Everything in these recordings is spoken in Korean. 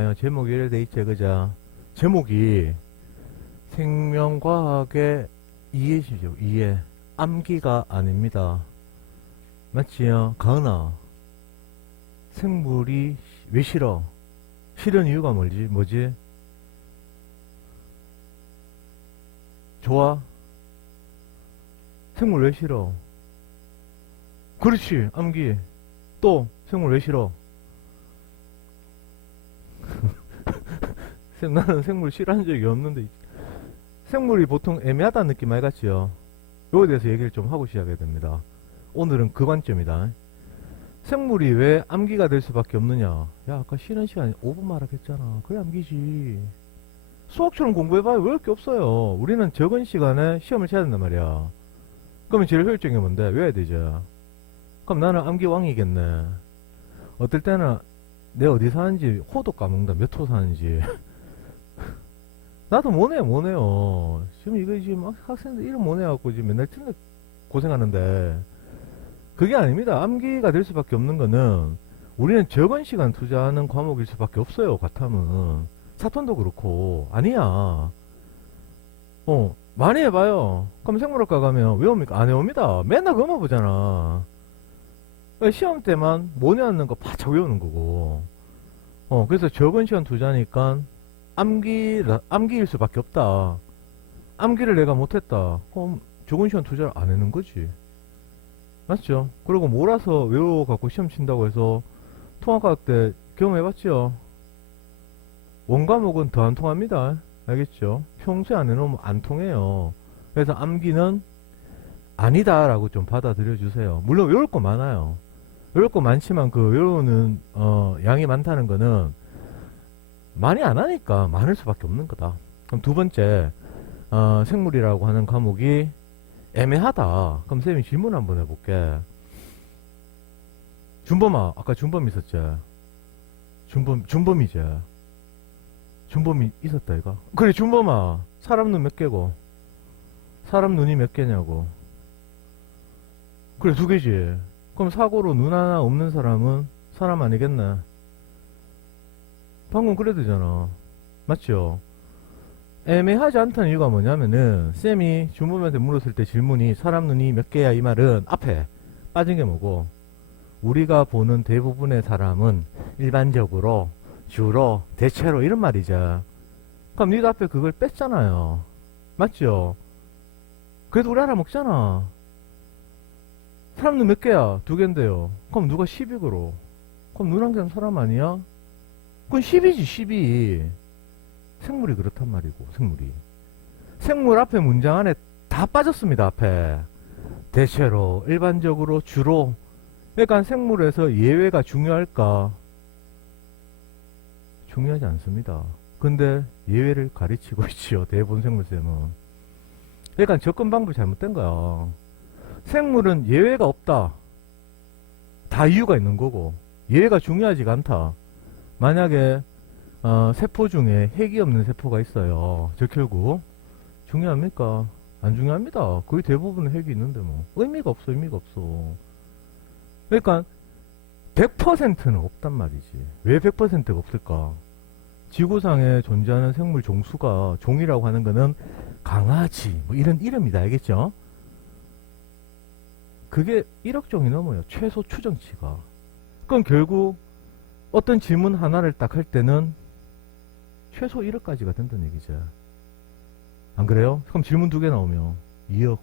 봐요. 제목이 이래 돼 있지, 그죠? 제목이 생명과학의 이해시죠, 이해. 암기가 아닙니다. 맞지요? 가은아, 생물이 왜 싫어? 싫은 이유가 뭐지? 좋아? 생물 왜 싫어? 그렇지, 암기. 또, 생물 왜 싫어? 나는 생물 싫어하는 적이 없는데, 생물이 보통 애매하다는 느낌 많이 같지요? 요거에 대해서 얘기를 좀 하고 시작해야 됩니다. 오늘은 그 관점이다. 생물이 왜 암기가 될 수밖에 없느냐? 야, 아까 쉬는 시간에 5분 말하겠잖아. 그래, 암기지. 수학처럼 공부해봐야 외울 게 없어요. 우리는 적은 시간에 시험을 쳐야 된단 말이야. 그러면 제일 효율적인 게 뭔데? 외워야 되죠. 그럼 나는 암기 왕이겠네. 어떨 때는 내 어디 사는지 호도 까먹는다. 몇 호 사는지. 나도 뭐네요. 지금 이거 지금 학생들 이름 뭐네갖고 지금 맨날 틀려 고생하는데. 그게 아닙니다. 암기가 될 수밖에 없는 거는 우리는 적은 시간 투자하는 과목일 수밖에 없어요. 과탐은. 사턴도 그렇고. 아니야. 많이 해봐요. 그럼 생물학과 가면 외웁니까? 안 외웁니다. 맨날 그거만 보잖아. 시험 때만 뭐냐 하는 거 바짝 외우는 거고. 그래서 적은 시간 투자니까 암기일 수밖에 없다. 암기를 내가 못했다. 그럼 적은 시간 투자를 안 하는 거지. 맞죠? 그리고 몰아서 외워갖고 시험 친다고 해서 통합과학 때 경험해봤죠? 원과목은 더 안 통합니다. 알겠죠? 평소에 안 해놓으면 안 통해요. 그래서 암기는 아니다라고 좀 받아들여 주세요. 물론 외울 거 많아요. 외울 거 많지만 그 외우는 양이 많다는 거는 많이 안 하니까 많을 수밖에 없는 거다. 그럼 두 번째, 생물이라고 하는 과목이 애매하다. 그럼 쌤이 질문 한번 해볼게. 준범아, 아까 준범 있었지? 준범이지? 준범이 있었다 이거. 그래, 준범아, 사람 눈 몇 개고? 사람 눈이 몇 개냐고. 그래, 두 개지. 그럼 사고로 눈 하나 없는 사람은 사람 아니겠네. 방금 그래 되잖아. 맞죠? 애매하지 않다는 이유가 뭐냐면은 쌤이 준범이한테 물었을 때 질문이 사람 눈이 몇 개야 이 말은 앞에 빠진 게 뭐고, 우리가 보는 대부분의 사람은 일반적으로 주로 대체로 이런 말이죠. 그럼 니도 앞에 그걸 뺐잖아요. 맞죠? 그래도 우리 알아먹잖아. 사람 눈 몇 개야? 두 개인데요. 그럼 누가 10이고로? 그럼 눈 한 개는 사람 아니야? 그건 10이지 10이. 생물이 그렇단 말이고, 생물이. 생물 앞에 문장 안에 다 빠졌습니다. 앞에 대체로, 일반적으로, 주로. 그러니까 생물에서 예외가 중요할까? 중요하지 않습니다. 근데 예외를 가르치고 있지요, 대부분 생물쌤은. 그러니까 접근 방법이 잘못된 거야. 생물은 예외가 없다. 다 이유가 있는 거고, 예외가 중요하지가 않다. 만약에 세포 중에 핵이 없는 세포가 있어요. 적혈구. 중요합니까? 안 중요합니다. 거의 대부분은 핵이 있는데 뭐 의미가 없어. 그러니까 100%는 없단 말이지. 왜 100%가 없을까? 지구상에 존재하는 생물 종수가, 종이라고 하는 거는 강아지 뭐 이런 이름이다. 알겠죠? 그게 1억 종이 넘어요. 최소 추정치가. 그럼 결국 어떤 질문 하나를 딱 할 때는 최소 1억까지가 된다는 얘기죠. 안 그래요? 그럼 질문 두 개 나오면 2억.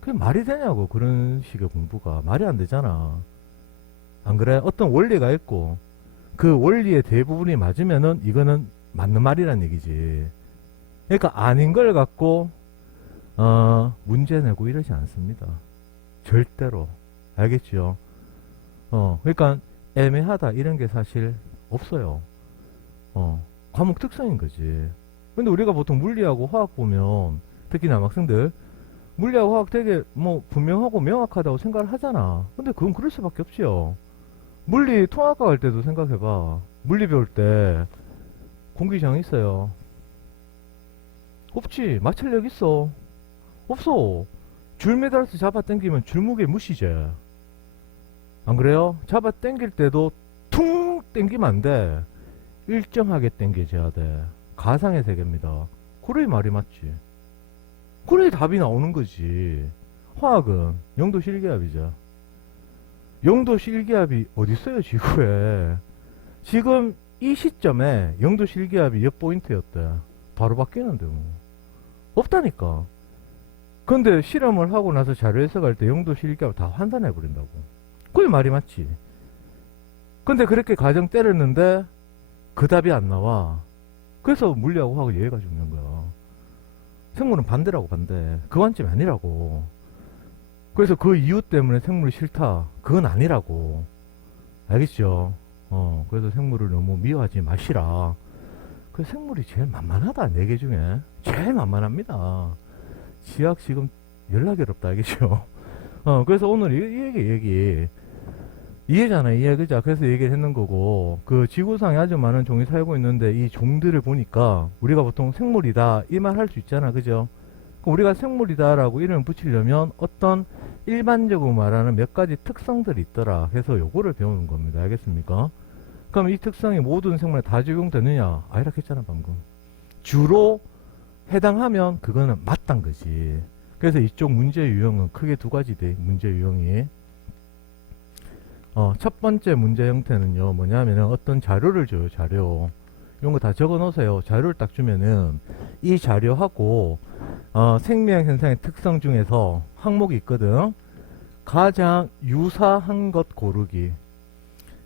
그게 말이 되냐고. 그런 식의 공부가 말이 안 되잖아. 안 그래? 어떤 원리가 있고 그 원리의 대부분이 맞으면은 이거는 맞는 말이란 얘기지. 그러니까 아닌 걸 갖고 문제 내고 이러지 않습니다. 절대로. 알겠죠? 그러니까 애매하다 이런 게 사실 없어요. 과목 특성인 거지. 근데 우리가 보통 물리하고 화학 보면, 특히 남학생들 물리하고 화학 되게 뭐 분명하고 명확하다고 생각을 하잖아. 근데 그건 그럴 수밖에 없지요. 물리 통합과 갈 때도 생각해봐. 물리 배울 때 공기저항 있어요? 없지. 마찰력 있어? 없어. 줄 매달아서 잡아 당기면 줄무게 무시지. 안 그래요? 잡아 당길 때도 퉁 당기면 안 돼. 일정하게 당겨져야 돼. 가상의 세계입니다. 그래 말이 맞지. 그래 답이 나오는 거지. 화학은 영도 실기압이죠. 영도 실기압이 어디 있어요 지구에. 지금 이 시점에 영도 실기압이 몇 포인트였대. 바로 바뀌는데 뭐. 없다니까. 근데 실험을 하고 나서 자료 해석할 때 영도 실기압 다 환산해 버린다고. 그게 말이 맞지. 근데 그렇게 가정 때렸는데 그 답이 안 나와. 그래서 물리하고 화학은 얘가 죽는 거야. 생물은 반대라고 반대. 그 관점이 아니라고. 그래서 그 이유 때문에 생물이 싫다. 그건 아니라고. 알겠죠? 그래서 생물을 너무 미워하지 마시라. 그 생물이 제일 만만하다. 4개 중에. 제일 만만합니다. 지학 지금 연락이 어렵다. 알겠죠? 그래서 오늘 이 얘기. 이해잖아. 이해. 그죠? 그래서 얘기를 했는 거고. 그 지구상에 아주 많은 종이 살고 있는데 이 종들을 보니까 우리가 보통 생물이다. 이 말 할 수 있잖아. 그죠? 우리가 생물이다라고 이름을 붙이려면 어떤 일반적으로 말하는 몇 가지 특성들이 있더라. 해서 요거를 배우는 겁니다. 알겠습니까? 그럼 이 특성이 모든 생물에 다 적용되느냐? 아니라 했잖아 방금. 주로 해당하면 그거는 맞단 거지. 그래서 이쪽 문제 유형은 크게 2가지 돼. 문제 유형이. 첫 번째 문제 형태는요. 뭐냐면은 어떤 자료를 줘요. 자료. 이런 거 다 적어 놓으세요. 자료를 딱 주면은 이 자료하고 생명 현상의 특성 중에서 항목이 있거든. 가장 유사한 것 고르기.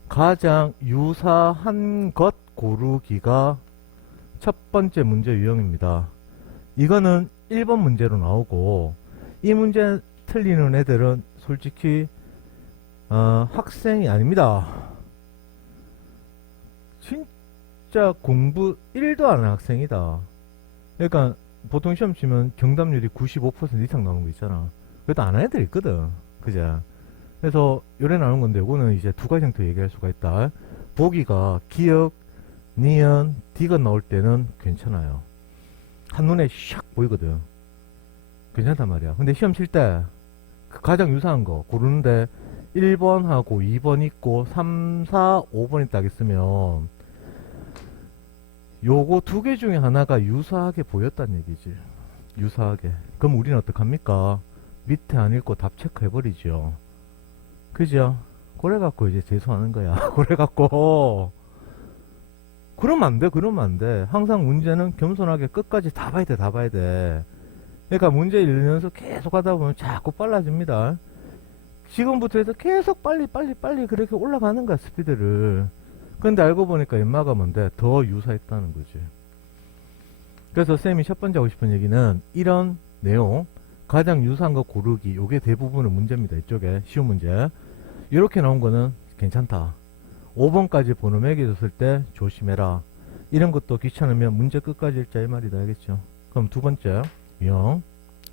가장 유사한 것 고르기가 첫 번째 문제 유형입니다. 이거는 1번 문제로 나오고 이 문제 틀리는 애들은 솔직히 학생이 아닙니다. 진짜 공부 1도 안 하는 학생이다. 그러니까 보통 시험 치면 정답률이 95% 이상 나오는 거 있잖아. 그래도 안 하는 애들 있거든. 그죠? 그래서 요래 나오는 건데 이거는 이제 2가지 형태로 얘기할 수가 있다. 보기가 기역, 니은, 디귿 나올 때는 괜찮아요. 한눈에 샥 보이거든. 괜찮단 말이야. 근데 시험 칠 때 가장 유사한 거 고르는데 1번하고 2번 있고 3, 4, 5번이 딱 있으면 요거 2개 중에 하나가 유사하게 보였다는 얘기지. 유사하게. 그럼 우리는 어떡합니까? 밑에 안 읽고 답 체크해버리죠. 그죠? 그래갖고 이제 재수하는 거야. 그래갖고 그러면 안 돼. 그러면 안 돼. 항상 문제는 겸손하게 끝까지 다 봐야 돼. 다 봐야 돼. 그러니까 문제 읽으면서 계속 하다 보면 자꾸 빨라집니다. 지금부터 해서 계속 빨리 그렇게 올라가는 거야. 스피드를. 근데 알고 보니까 연마가 뭔데? 더 유사했다는 거지. 그래서 쌤이 첫 번째 하고 싶은 얘기는 이런 내용 가장 유사한 거 고르기. 요게 대부분의 문제입니다. 이쪽에 쉬운 문제. 이렇게 나온 거는 괜찮다. 5번까지 번호 매겨줬을 때 조심해라. 이런 것도 귀찮으면 문제 끝까지 읽자 이 말이다. 알겠죠? 그럼 2번째 유형.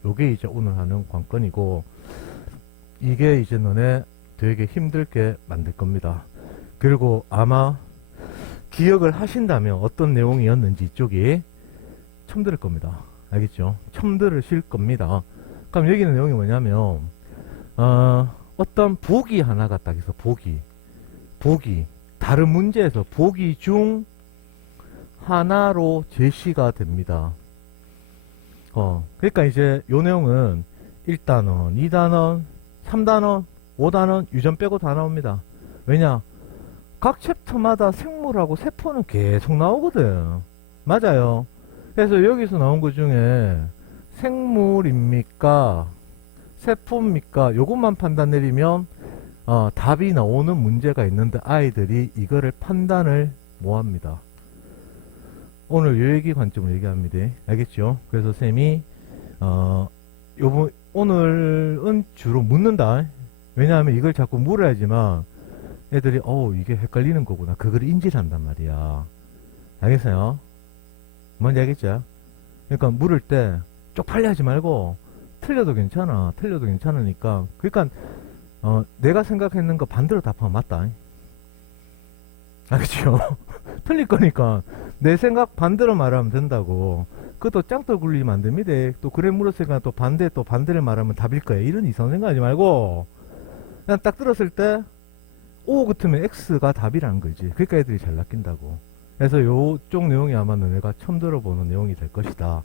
요게 이제 오늘 하는 관건이고 이게 이제 너네 되게 힘들게 만들 겁니다. 그리고 아마 기억을 하신다면 어떤 내용이었는지 이쪽이 처음 들을 겁니다. 알겠죠? 처음 들으실 겁니다. 그럼 여기는 내용이 뭐냐면 어떤 보기 하나가 딱 있어. 보기 다른 문제에서 보기 중 하나로 제시가 됩니다. 그러니까 이제 요 내용은 1단원, 2단원, 3단원, 5단원 유전 빼고 다 나옵니다. 왜냐? 각 챕터마다 생물하고 세포는 계속 나오거든. 맞아요. 그래서 여기서 나온 것 중에 생물입니까? 세포입니까? 요것만 판단 내리면 답이 나오는 문제가 있는데 아이들이 이거를 판단을 못합니다. 오늘 요 얘기 관점을 얘기합니다. 알겠죠? 그래서 쌤이 오늘은 주로 묻는다. 왜냐하면 이걸 자꾸 물어야지만 애들이 이게 헷갈리는 거구나. 그걸 인지를 한단 말이야. 알겠어요? 뭔지 알겠죠? 그러니까 물을 때 쪽팔려 하지 말고 틀려도 괜찮아. 틀려도 괜찮으니까. 그러니까 내가 생각했는 거 반대로 답하면 맞다. 알겠죠? 틀릴 거니까 내 생각 반대로 말하면 된다고. 그것도 짱돌 굴리면 안 됩니다. 또 그래 물었으니까 또 반대를 말하면 답일 거야. 이런 이상한 생각 하지 말고 그냥 딱 들었을 때 O 같으면 X가 답이라는 거지. 그러니까 애들이 잘 낚인다고. 그래서 요쪽 내용이 아마 너네가 처음 들어보는 내용이 될 것이다.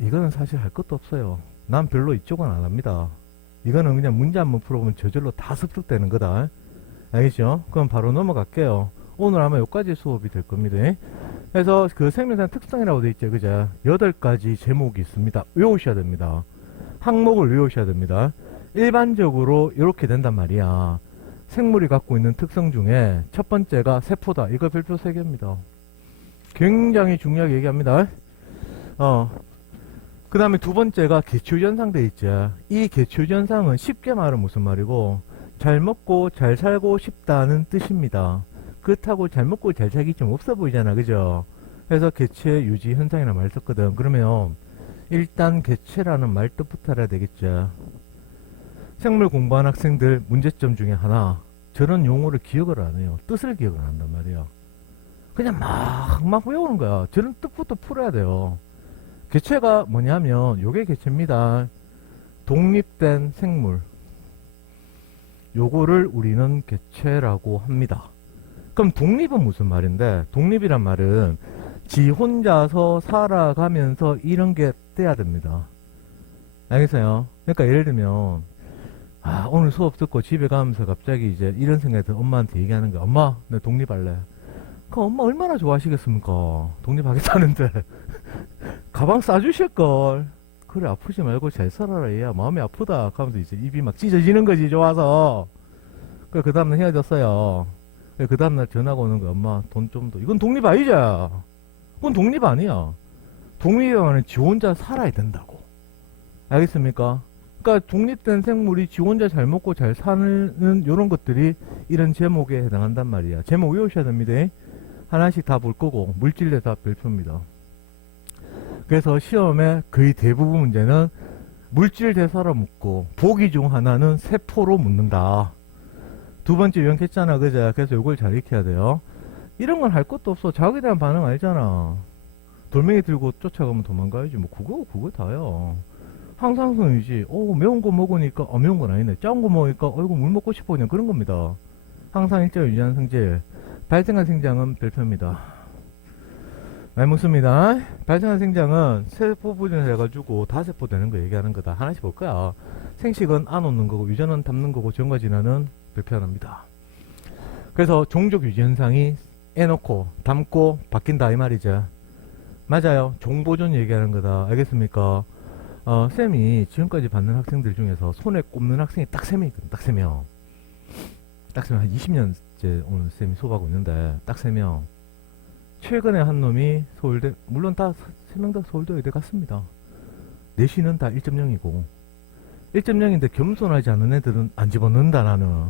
이거는 사실 할 것도 없어요. 난 별로 이쪽은 안 합니다. 이거는 그냥 문제 한번 풀어보면 저절로 다 습득되는 거다. 알겠죠? 그럼 바로 넘어갈게요. 오늘 아마 여기까지 수업이 될 겁니다. 그래서 그 생명상 특성이라고 돼 있죠. 그죠? 8가지 제목이 있습니다. 외우셔야 됩니다. 항목을 외우셔야 됩니다. 일반적으로 이렇게 된단 말이야. 생물이 갖고 있는 특성 중에 첫 번째가 세포다. 이거 별표 3개입니다. 굉장히 중요하게 얘기합니다. 그 다음에 두 번째가 개체유전상 돼 있죠. 이 개체유전상은 쉽게 말하면 무슨 말이고, 잘 먹고 잘 살고 싶다는 뜻입니다. 그렇다고 잘 먹고 잘 살기 좀 없어 보이잖아. 그죠? 그래서 개체 유지 현상이라는 말 썼거든. 그러면 일단 개체라는 말 뜻부터 알아야 되겠죠. 생물 공부하는 학생들 문제점 중에 하나, 저런 용어를 기억을 안 해요. 뜻을 기억을 안 한단 말이야. 그냥 막 외우는 거야. 저런 뜻부터 풀어야 돼요. 개체가 뭐냐면 요게 개체입니다. 독립된 생물, 요거를 우리는 개체라고 합니다. 그럼 독립은 무슨 말인데, 독립이란 말은 지 혼자서 살아가면서 이런 게 돼야 됩니다. 알겠어요? 그러니까 예를 들면 오늘 수업 듣고 집에 가면서 갑자기 이제 이런 생각이 들어 엄마한테 얘기하는 거야. 엄마, 나 독립할래. 그 엄마 얼마나 좋아하시겠습니까? 독립하겠다는데 가방 싸주실걸. 그래, 아프지 말고 잘 살아라 얘야. 마음이 아프다 하면서 이제 입이 막 찢어지는 거지, 좋아서. 그 다음날 헤어졌어요. 그 다음날 전화가 오는 거야. 엄마 돈 좀 더. 이건 독립 아니잖아. 그건 독립 아니야. 독립이라면 지 혼자 살아야 된다고. 알겠습니까? 그러니까 독립된 생물이 지 혼자 잘 먹고 잘 사는 요런 것들이 이런 제목에 해당한단 말이야. 제목 외우셔야 됩니다. 하나씩 다 볼 거고 물질대 다 별표입니다. 그래서 시험에 거의 대부분 문제는 물질 대사로 묻고 보기 중 하나는 세포로 묻는다. 두 번째 유형했잖아. 그죠? 그래서 요걸 잘 익혀야 돼요. 이런 건 할 것도 없어. 자기에 대한 반응 알잖아. 돌멩이 들고 쫓아가면 도망가야지. 뭐 그거 다요. 항상성이지. 매운 거 먹으니까 매운 건 아니네. 짜운 거 먹으니까 이거 물 먹고 싶어. 그냥 그런 겁니다. 항상 일정을 유지하는 성질. 발생한 생장은 별표입니다. 많이 묻습니다. 발생한 생장은 세포 분열을 해가지고 다세포 되는 거 얘기하는 거다. 하나씩 볼 거야. 생식은 안 오는 거고 유전은 담는 거고 전과 진화는 별표 하나입니다. 그래서 종족 유지 현상이 해놓고 담고 바뀐다 이 말이죠. 맞아요. 종보존 얘기하는 거다. 알겠습니까? 쌤이 지금까지 받는 학생들 중에서 손에 꼽는 학생이 딱 3명이거든. 딱 3명. 딱 3명. 한 20년째 오늘 쌤이 수업하고 있는데 딱 3명. 최근에 한 놈이 서울대, 물론 다 3명 다 서울대 의대 갔습니다. 내신은 다 1.0이고 1.0인데 겸손하지 않은 애들은 안 집어넣는다. 나는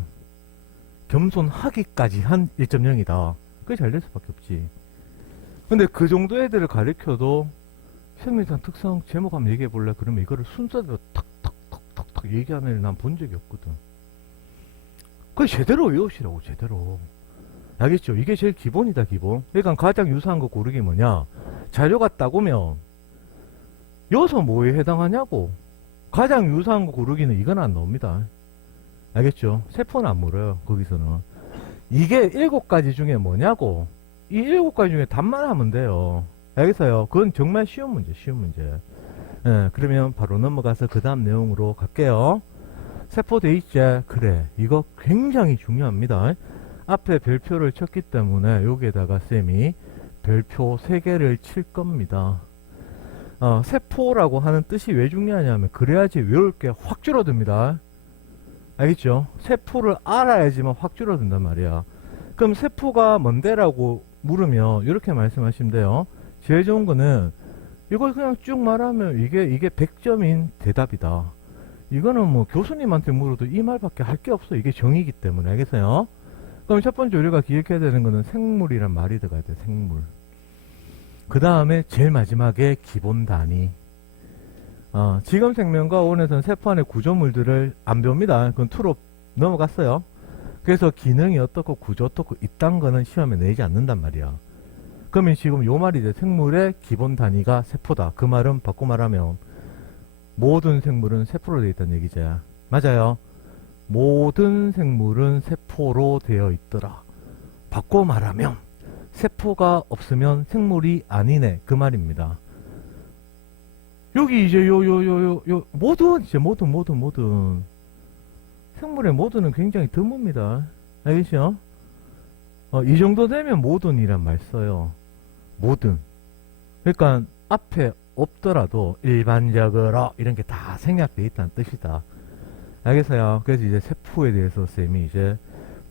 겸손하기까지 한 1.0이다. 그게 잘 될 수밖에 없지. 근데 그 정도 애들을 가르쳐도 생명상 특성 제목 한번 얘기해 볼래? 그러면 이거를 순서대로 탁탁탁탁탁 얘기하는 애를 난 본 적이 없거든. 그게 제대로 외우시라고. 제대로. 알겠죠? 이게 제일 기본이다. 기본. 그러니까 가장 유사한 거 고르기 뭐냐, 자료가 딱 오면 여기서 뭐에 해당하냐고. 가장 유사한 거 고르기는 이건 안 나옵니다. 알겠죠? 세포는 안 물어요. 거기서는. 이게 7가지 중에 뭐냐고. 이 7가지 중에 답만 하면 돼요. 알겠어요? 그건 정말 쉬운 문제. 쉬운 문제. 그러면 바로 넘어가서 그 다음 내용으로 갈게요. 세포 대입제. 그래, 이거 굉장히 중요합니다. 앞에 별표를 쳤기 때문에 여기에다가 쌤이 별표 3개를 칠 겁니다. 세포라고 하는 뜻이 왜 중요하냐면 그래야지 외울 게 확 줄어듭니다. 알겠죠? 세포를 알아야지만 확 줄어든단 말이야. 그럼 세포가 뭔데라고 물으면 이렇게 말씀하시면 돼요. 제일 좋은 거는 이걸 그냥 쭉 말하면 이게 100점인 대답이다. 이거는 뭐 교수님한테 물어도 이 말밖에 할 게 없어. 이게 정의이기 때문에. 알겠어요? 그럼 첫 번째 우리가 기억해야 되는 거는 생물이란 말이 들어가야 돼. 생물. 그 다음에 제일 마지막에 기본 단위. 지금 생명과학원에서는 세포 안의 구조물들을 안 배웁니다. 그건 투로 넘어갔어요. 그래서 기능이 어떻고 구조 어떻고 이딴 거는 시험에 내지 않는단 말이야. 그러면 지금 요 말이 돼. 생물의 기본 단위가 세포다. 그 말은 바꿔 말하면 모든 생물은 세포로 되어 있다는 얘기죠. 맞아요. 모든 생물은 세포로 되어 있더라. 바꿔 말하면 세포가 없으면 생물이 아니네 그 말입니다. 여기 이제 모든 이제 모든 생물의 모든은 굉장히 드뭅니다. 알겠죠? 이 정도 되면 모든이란 말 써요. 모든. 그러니까 앞에 없더라도 일반적으로 이런 게 다 생략되어 있다는 뜻이다. 알겠어요? 그래서 이제 세포에 대해서 쌤이 이제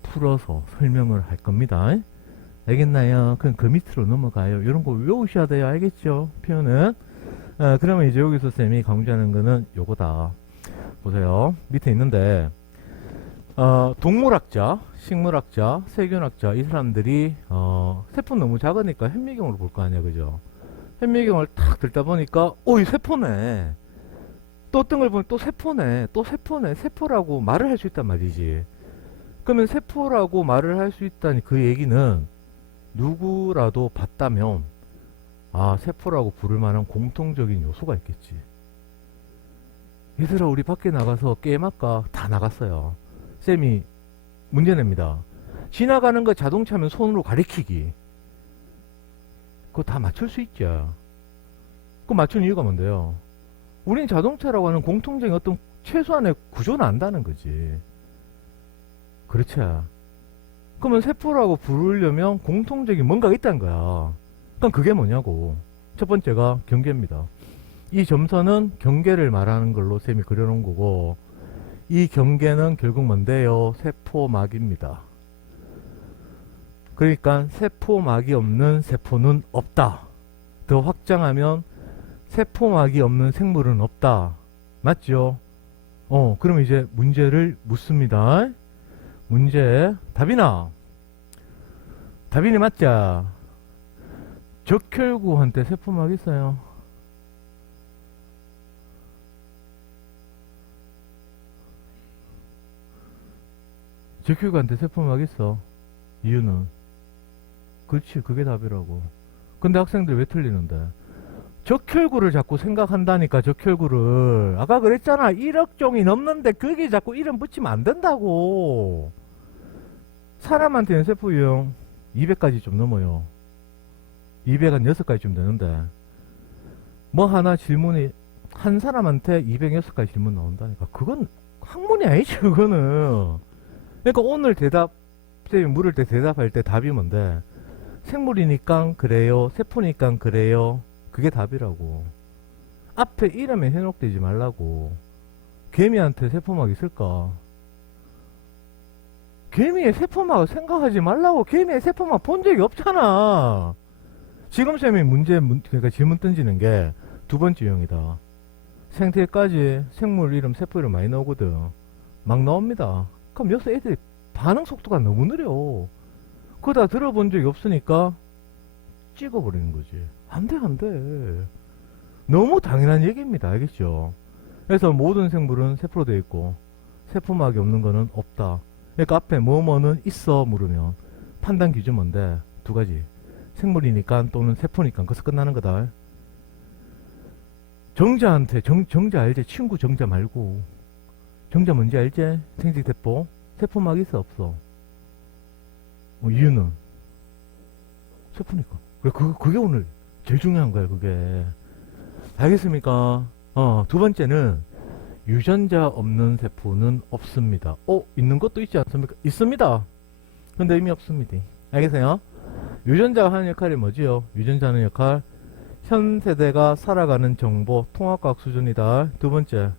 풀어서 설명을 할 겁니다. 알겠나요? 그럼 그 밑으로 넘어가요. 이런 거 외우셔야 돼요. 알겠죠? 표현은. 그러면 이제 여기서 쌤이 강조하는 거는 요거다. 보세요. 밑에 있는데, 동물학자, 식물학자, 세균학자, 이 사람들이, 세포는 너무 작으니까 현미경으로 볼 거 아니야. 그죠? 현미경을 탁 들다 보니까, 이 세포네. 또 어떤 걸 보면 또 세포네. 또 세포네. 세포라고 말을 할 수 있단 말이지. 그러면 세포라고 말을 할 수 있다니 그 얘기는 누구라도 봤다면, 세포라고 부를 만한 공통적인 요소가 있겠지. 얘들아, 우리 밖에 나가서 게임할까? 다 나갔어요. 쌤이 문제 냅니다. 지나가는 거 자동차면 손으로 가리키기. 그거 다 맞출 수 있죠. 그거 맞춘 이유가 뭔데요? 우린 자동차라고 하는 공통적인 어떤 최소한의 구조는 안다는 거지. 그렇지. 그러면 세포라고 부르려면 공통적인 뭔가가 있다는 거야. 그럼 그게 뭐냐고. 첫 번째가 경계입니다. 이 점선은 경계를 말하는 걸로 쌤이 그려놓은 거고, 이 경계는 결국 뭔데요? 세포막입니다. 그러니까 세포막이 없는 세포는 없다. 더 확장하면 세포막이 없는 생물은 없다. 맞죠? 그럼 이제 문제를 묻습니다. 문제, 답이나. 답이니 맞자. 적혈구한테 세포막 있어요? 적혈구한테 세포막 있어. 이유는? 그렇지, 그게 답이라고. 근데 학생들 왜 틀리는데? 적혈구를 자꾸 생각한다니까. 적혈구를 아까 그랬잖아. 1억 종이 넘는데 그게 자꾸 이름 붙이면 안 된다고. 사람한테는 세포 유형 200가지 좀 넘어요. 200한 6가지쯤 되는데 뭐 하나 질문이 한 사람한테 206가지 질문 나온다니까. 그건 학문이 아니지 그거는. 그러니까 오늘 대답 쌤이 물을 때 대답할 때 답이 뭔데? 생물이니까 그래요, 세포니까 그래요. 그게 답이라고. 앞에 이름에 현혹되지 말라고. 개미한테 세포막 있을까? 개미의 세포막을 생각하지 말라고. 개미의 세포막 본 적이 없잖아. 지금 쌤이 그러니까 질문 던지는 게 두 번째 유형이다. 생태까지 생물 이름, 세포 이름 많이 나오거든. 막 나옵니다. 그럼 여기서 애들이 반응 속도가 너무 느려. 그거 다 들어본 적이 없으니까 찍어버리는 거지. 안 돼, 안 돼. 너무 당연한 얘기입니다. 알겠죠? 그래서 모든 생물은 세포로 되어 있고 세포막이 없는 거는 없다. 그러니까 앞에 뭐뭐는 있어 물으면 판단 기준 뭔데? 두 가지. 생물이니까 또는 세포니까. 그래서 끝나는 거다. 정자한테 정자 알지? 친구 정자 말고. 정자 뭔지 알지? 생식세포. 세포막 있어 없어? 이유는? 세포니까. 그래, 그게 오늘 제일 중요한 거야, 그게. 알겠습니까? 두 번째는 유전자 없는 세포는 없습니다. 있는 것도 있지 않습니까? 있습니다. 근데 의미 없습니다. 알겠어요? 유전자가 하는 역할이 뭐지요? 유전자 하는 역할. 현 세대가 살아가는 정보, 통합과학 수준이다. 두 번째,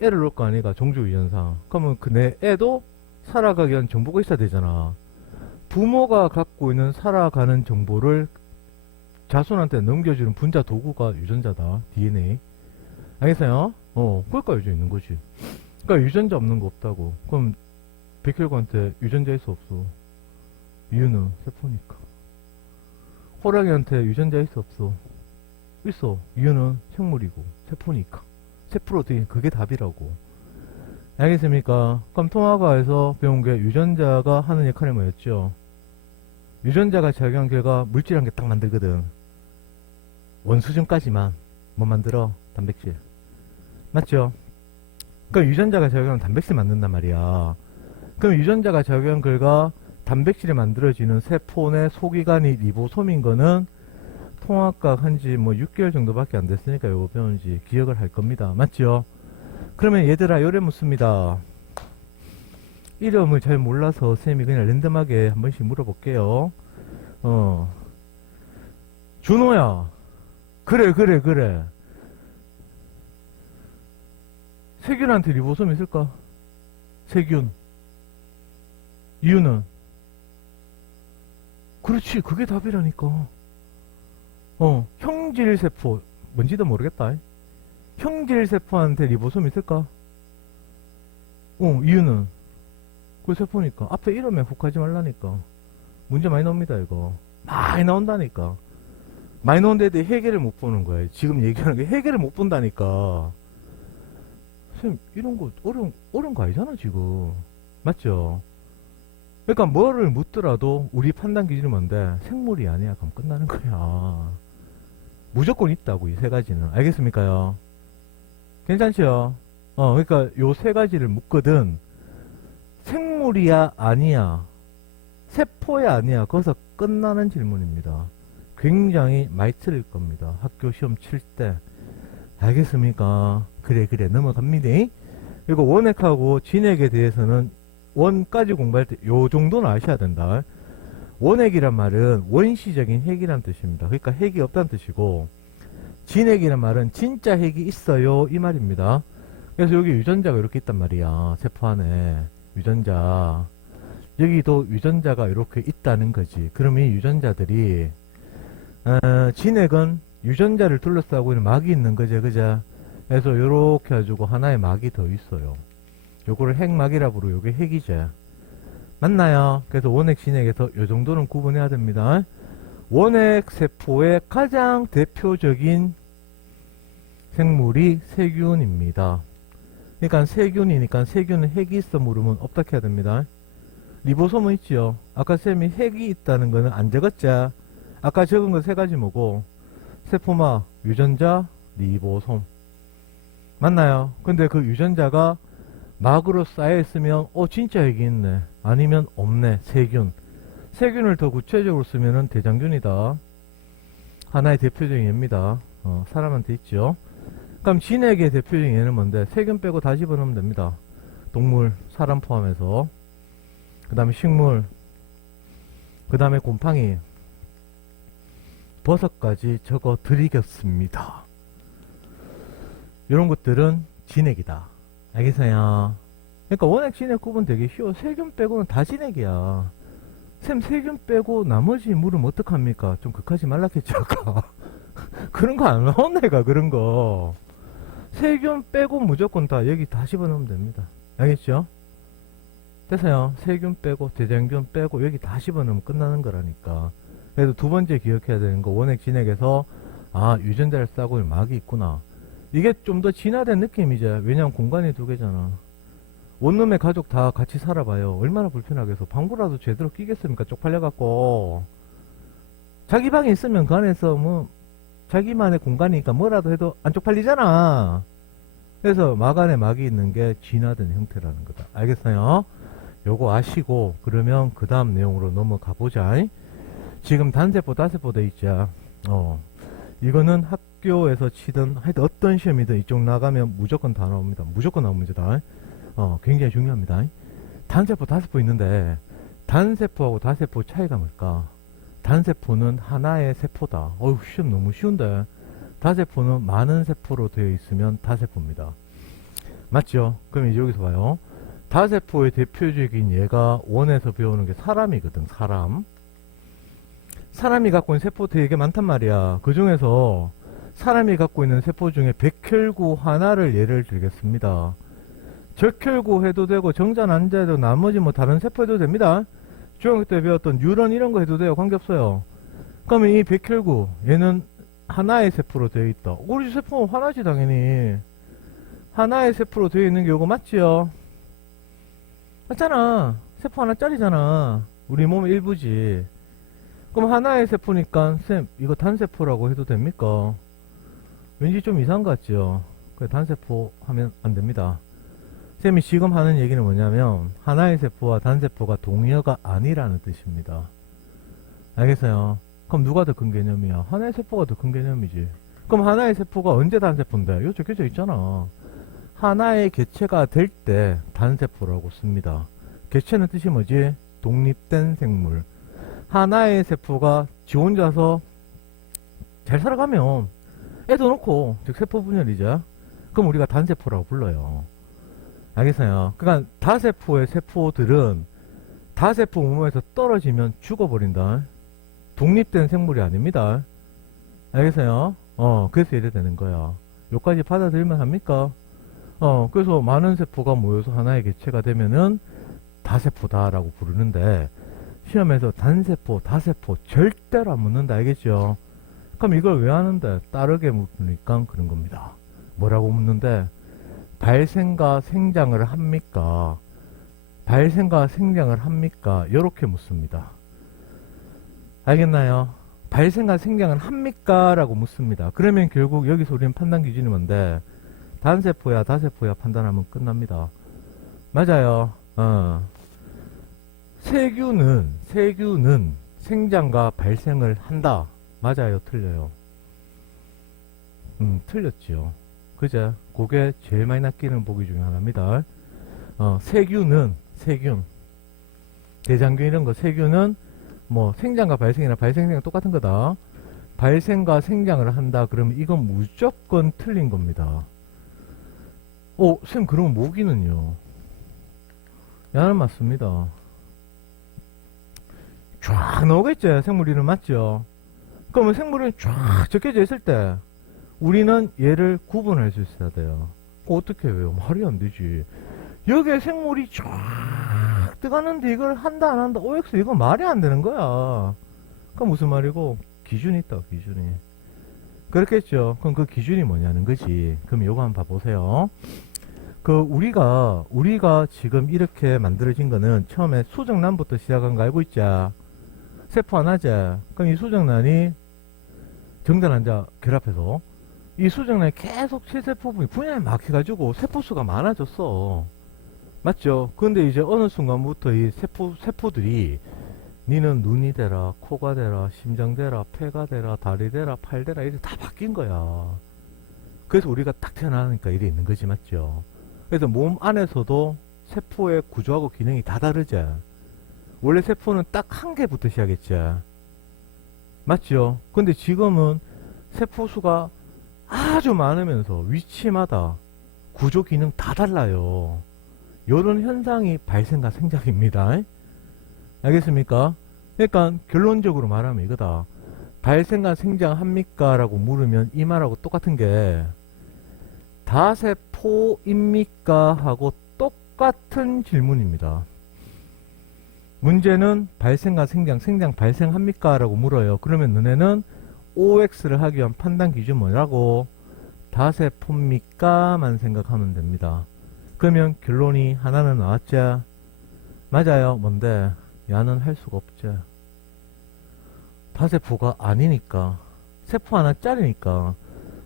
애를 놓을 거 아니가, 종주유전상. 그러면 그 내 애도 살아가기 위한 정보가 있어야 되잖아. 부모가 갖고 있는 살아가는 정보를 자손한테 넘겨주는 분자 도구가 유전자다. DNA. 알겠어요? 그러니까 유전자 있는 거지. 그러니까 유전자 없는 거 없다고. 그럼 백혈구한테 유전자 있어 없어? 이유는 세포니까. 호랑이한테 유전자 있어 없어? 있어. 이유는 생물이고 세포니까. 세포로 되게 그게 답이라고. 알겠습니까? 그럼 통화과에서 배운 게 유전자가 하는 역할이 뭐였죠? 유전자가 작용한 결과 물질한 게 딱 만들거든. 원수증까지만 뭐 만들어? 단백질. 맞죠? 그러니까 유전자가 작용하면 단백질 만든단 말이야. 그럼 유전자가 작용한 결과 단백질이 만들어지는 세포 내 소기관이 리보솜인 거는 통합과학 한지 뭐 6개월 정도밖에 안 됐으니까 요거 배운지 기억을 할 겁니다. 맞죠? 그러면 얘들아 요래 묻습니다. 이름을 잘 몰라서 쌤이 그냥 랜덤하게 한 번씩 물어볼게요. 준호야. 그래. 세균한테 리보솜 있을까? 세균. 이유는? 그렇지, 그게 답이라니까. 형질세포, 뭔지도 모르겠다. 형질세포한테 리보솜 있을까? 이유는? 그 세포니까. 앞에 이름에 혹하지 말라니까. 문제 많이 나옵니다, 이거. 많이 나온다니까. 많이 나오는데 해결을 못 보는 거예요. 지금 얘기하는 게 해결을 못 본다니까. 선생님, 이런 거 어려운 거 아니잖아, 지금. 맞죠? 그러니까 뭐를 묻더라도 우리 판단 기준이 뭔데? 생물이 아니야. 그럼 끝나는 거야. 무조건 있다고, 이 세 가지는. 알겠습니까요? 괜찮죠? 그러니까 요 세 가지를 묻거든. 생물이야, 아니야. 세포야, 아니야. 거기서 끝나는 질문입니다. 굉장히 많이 틀릴 겁니다. 학교 시험 칠 때. 알겠습니까? 그래, 넘어갑니다. 그리고 원핵하고 진핵에 대해서는 원까지 공부할 때 요 정도는 아셔야 된다. 원핵이란 말은 원시적인 핵이란 뜻입니다. 그러니까 핵이 없다는 뜻이고, 진핵이란 말은 진짜 핵이 있어요, 이 말입니다. 그래서 여기 유전자가 이렇게 있단 말이야. 세포 안에 유전자. 여기도 유전자가 이렇게 있다는 거지. 그럼 이 유전자들이 진핵은 유전자를 둘러싸고 있는 막이 있는 거죠, 그죠? 그래서 요렇게 해가지고 하나의 막이 더 있어요. 요거를 핵막이라 부르고 요게 핵이죠. 맞나요? 그래서 원핵, 진핵에서 요 정도는 구분해야 됩니다. 원핵 세포의 가장 대표적인 생물이 세균입니다. 그러니까 세균이니까 세균은 핵이 있어 물으면 없다 해야 됩니다. 리보솜은 있지요. 아까 쌤이 핵이 있다는 거는 안 적었죠. 아까 적은 거 세 가지 뭐고, 세포막, 유전자, 리보솜. 맞나요? 근데 그 유전자가 막으로 쌓여 있으면 진짜 핵이 있네. 아니면 없네. 세균. 세균을 더 구체적으로 쓰면은 대장균이다. 하나의 대표적인 예입니다. 사람한테 있죠. 그럼 진핵의 대표적인 예는 뭔데? 세균 빼고 다 집어넣으면 됩니다. 동물, 사람 포함해서. 그 다음에 식물, 그 다음에 곰팡이, 버섯까지 적어 드리겠습니다. 이런 것들은 진핵이다. 알겠어요? 그러니까 원핵, 진핵 구분 되게 쉬워. 세균 빼고는 다 진핵이야. 쌤, 세균 빼고 나머지 물으면 어떡합니까? 좀 극하지 말라겠죠, 아까. 그런 거 안 나온 애가 그런 거. 세균 빼고 무조건 다 여기 다 집어넣으면 됩니다. 알겠죠? 됐어요. 세균 빼고 대장균 빼고 여기 다 집어넣으면 끝나는 거라니까. 그래서 두 번째 기억해야 되는 거, 원핵, 진핵에서 유전자를 싸고 있는 막이 있구나. 이게 좀 더 진화된 느낌이죠. 왜냐면 공간이 두 개잖아. 원룸의 가족 다 같이 살아봐요. 얼마나 불편하겠어. 방구라도 제대로 끼겠습니까? 쪽팔려갖고. 자기 방에 있으면 그 안에서 뭐 자기만의 공간이니까 뭐라도 해도 안 쪽팔리잖아. 그래서 막 안에 막이 있는 게 진화된 형태라는 거다. 알겠어요? 요거 아시고 그러면 그 다음 내용으로 넘어가 보자. 지금 단세포, 다세포 돼 있죠. 이거는 학교에서 치든 하여튼 어떤 시험이든 이쪽 나가면 무조건 다 나옵니다. 무조건 나온 문제다. 굉장히 중요합니다. 단세포, 다세포 있는데 단세포하고 다세포 차이가 뭘까? 단세포는 하나의 세포다. 시험 너무 쉬운데. 다세포는 많은 세포로 되어 있으면 다세포입니다. 맞죠? 그럼 이제 여기서 봐요. 다세포의 대표적인 예가 원에서 배우는 게 사람이거든. 사람이 갖고 있는 세포 되게 많단 말이야. 그 중에서 사람이 갖고 있는 세포 중에 백혈구 하나를 예를 들겠습니다. 적혈구 해도 되고 정자 난자 해도 나머지 뭐 다른 세포 해도 됩니다. 중학교 때 배웠던 뉴런 이런 거 해도 돼요. 관계없어요. 그러면 이 백혈구 얘는 하나의 세포로 되어 있다. 우리 세포는 하나지 당연히. 하나의 세포로 되어 있는 게 이거 맞지요? 맞잖아. 세포 하나짜리잖아. 우리 몸의 일부지. 그럼 하나의 세포니까 쌤 이거 단세포라고 해도 됩니까? 왠지 좀 이상한 것 같죠? 그래 단세포 하면 안 됩니다. 쌤이 지금 하는 얘기는 뭐냐면 하나의 세포와 단세포가 동의어가 아니라는 뜻입니다. 알겠어요? 그럼 누가 더 큰 개념이야? 하나의 세포가 더 큰 개념이지. 그럼 하나의 세포가 언제 단세포인데? 요 적혀져 있잖아. 하나의 개체가 될 때 단세포라고 씁니다. 개체는 뜻이 뭐지? 독립된 생물. 하나의 세포가 지 혼자서 잘 살아가면 애도 놓고, 즉 세포 분열이죠. 그럼 우리가 단세포라고 불러요. 알겠어요? 그러니까 다세포의 세포들은 다세포 몸에서 떨어지면 죽어버린다. 독립된 생물이 아닙니다. 알겠어요? 그래서 이래 되는 거야. 요까지 받아들이면 합니까? 그래서 많은 세포가 모여서 하나의 개체가 되면은 다세포다라고 부르는데, 시험에서 단세포, 다세포 절대로 안 묻는다. 알겠죠? 그럼 이걸 왜 하는데? 다르게 묻으니까 그런 겁니다. 뭐라고 묻는데? 발생과 생장을 합니까? 발생과 생장을 합니까? 이렇게 묻습니다. 알겠나요? 발생과 생장을 합니까? 라고 묻습니다. 그러면 결국 여기서 우리는 판단 기준이 뭔데? 단세포야 다세포야 판단하면 끝납니다. 맞아요. 세균은 생장과 발생을 한다. 맞아요, 틀려요? 틀렸지요. 그죠? 그게 제일 많이 낚이는 보기 중에 하나입니다. 세균, 대장균 이런 거, 세균은 뭐 생장과 발생이나 발생이랑 똑같은 거다. 발생과 생장을 한다. 그러면 이건 무조건 틀린 겁니다. 쌤, 그러면 모기는요? 야는 맞습니다. 쫙 나오겠죠? 생물 이름 맞죠? 그러면 생물이 쫙 적혀져 있을 때 우리는 얘를 구분할 수 있어야 돼요. 어떻게 해요? 말이 안 되지. 여기에 생물이 쫙 들어가는데 이걸 한다 안 한다? OX 이거 말이 안 되는 거야. 그럼 무슨 말이고? 기준이 있다, 기준이. 그렇겠죠? 그럼 그 기준이 뭐냐는 거지. 그럼 요거 한번 봐보세요. 우리가 지금 이렇게 만들어진 거는 처음에 수정란부터 시작한 거 알고 있자? 세포 하나지? 그럼 이 수정란이 정전환자 결합해서 이 수정란이 계속 실세포 분열이 막 해가지고 세포수가 많아졌어. 맞죠? 근데 이제 어느 순간부터 이 세포들이 니는 눈이 되라, 코가 되라, 심장 되라, 폐가 되라, 다리 되라, 팔 되라 이렇게 다 바뀐 거야. 그래서 우리가 딱 태어나니까 이래 있는 거지. 맞죠? 그래서 몸 안에서도 세포의 구조하고 기능이 다 다르지. 원래 세포는 딱 한 개부터 시작했지. 맞죠? 근데 지금은 세포수가 아주 많으면서 위치마다 구조 기능 다 달라요. 요런 현상이 발생과 생장입니다. 알겠습니까? 그러니까 결론적으로 말하면 이거다. 발생과 생장합니까? 라고 물으면 이 말하고 똑같은 게 다세포입니까? 하고 똑같은 질문입니다. 문제는 발생과 생장 발생합니까? 라고 물어요. 그러면 너네는 OX를 하기 위한 판단 기준 뭐라고? 다세포입니까? 만 생각하면 됩니다. 그러면 결론이 하나는 나왔죠? 맞아요. 뭔데? 야는 할 수가 없죠. 다세포가 아니니까. 세포 하나짜리니까.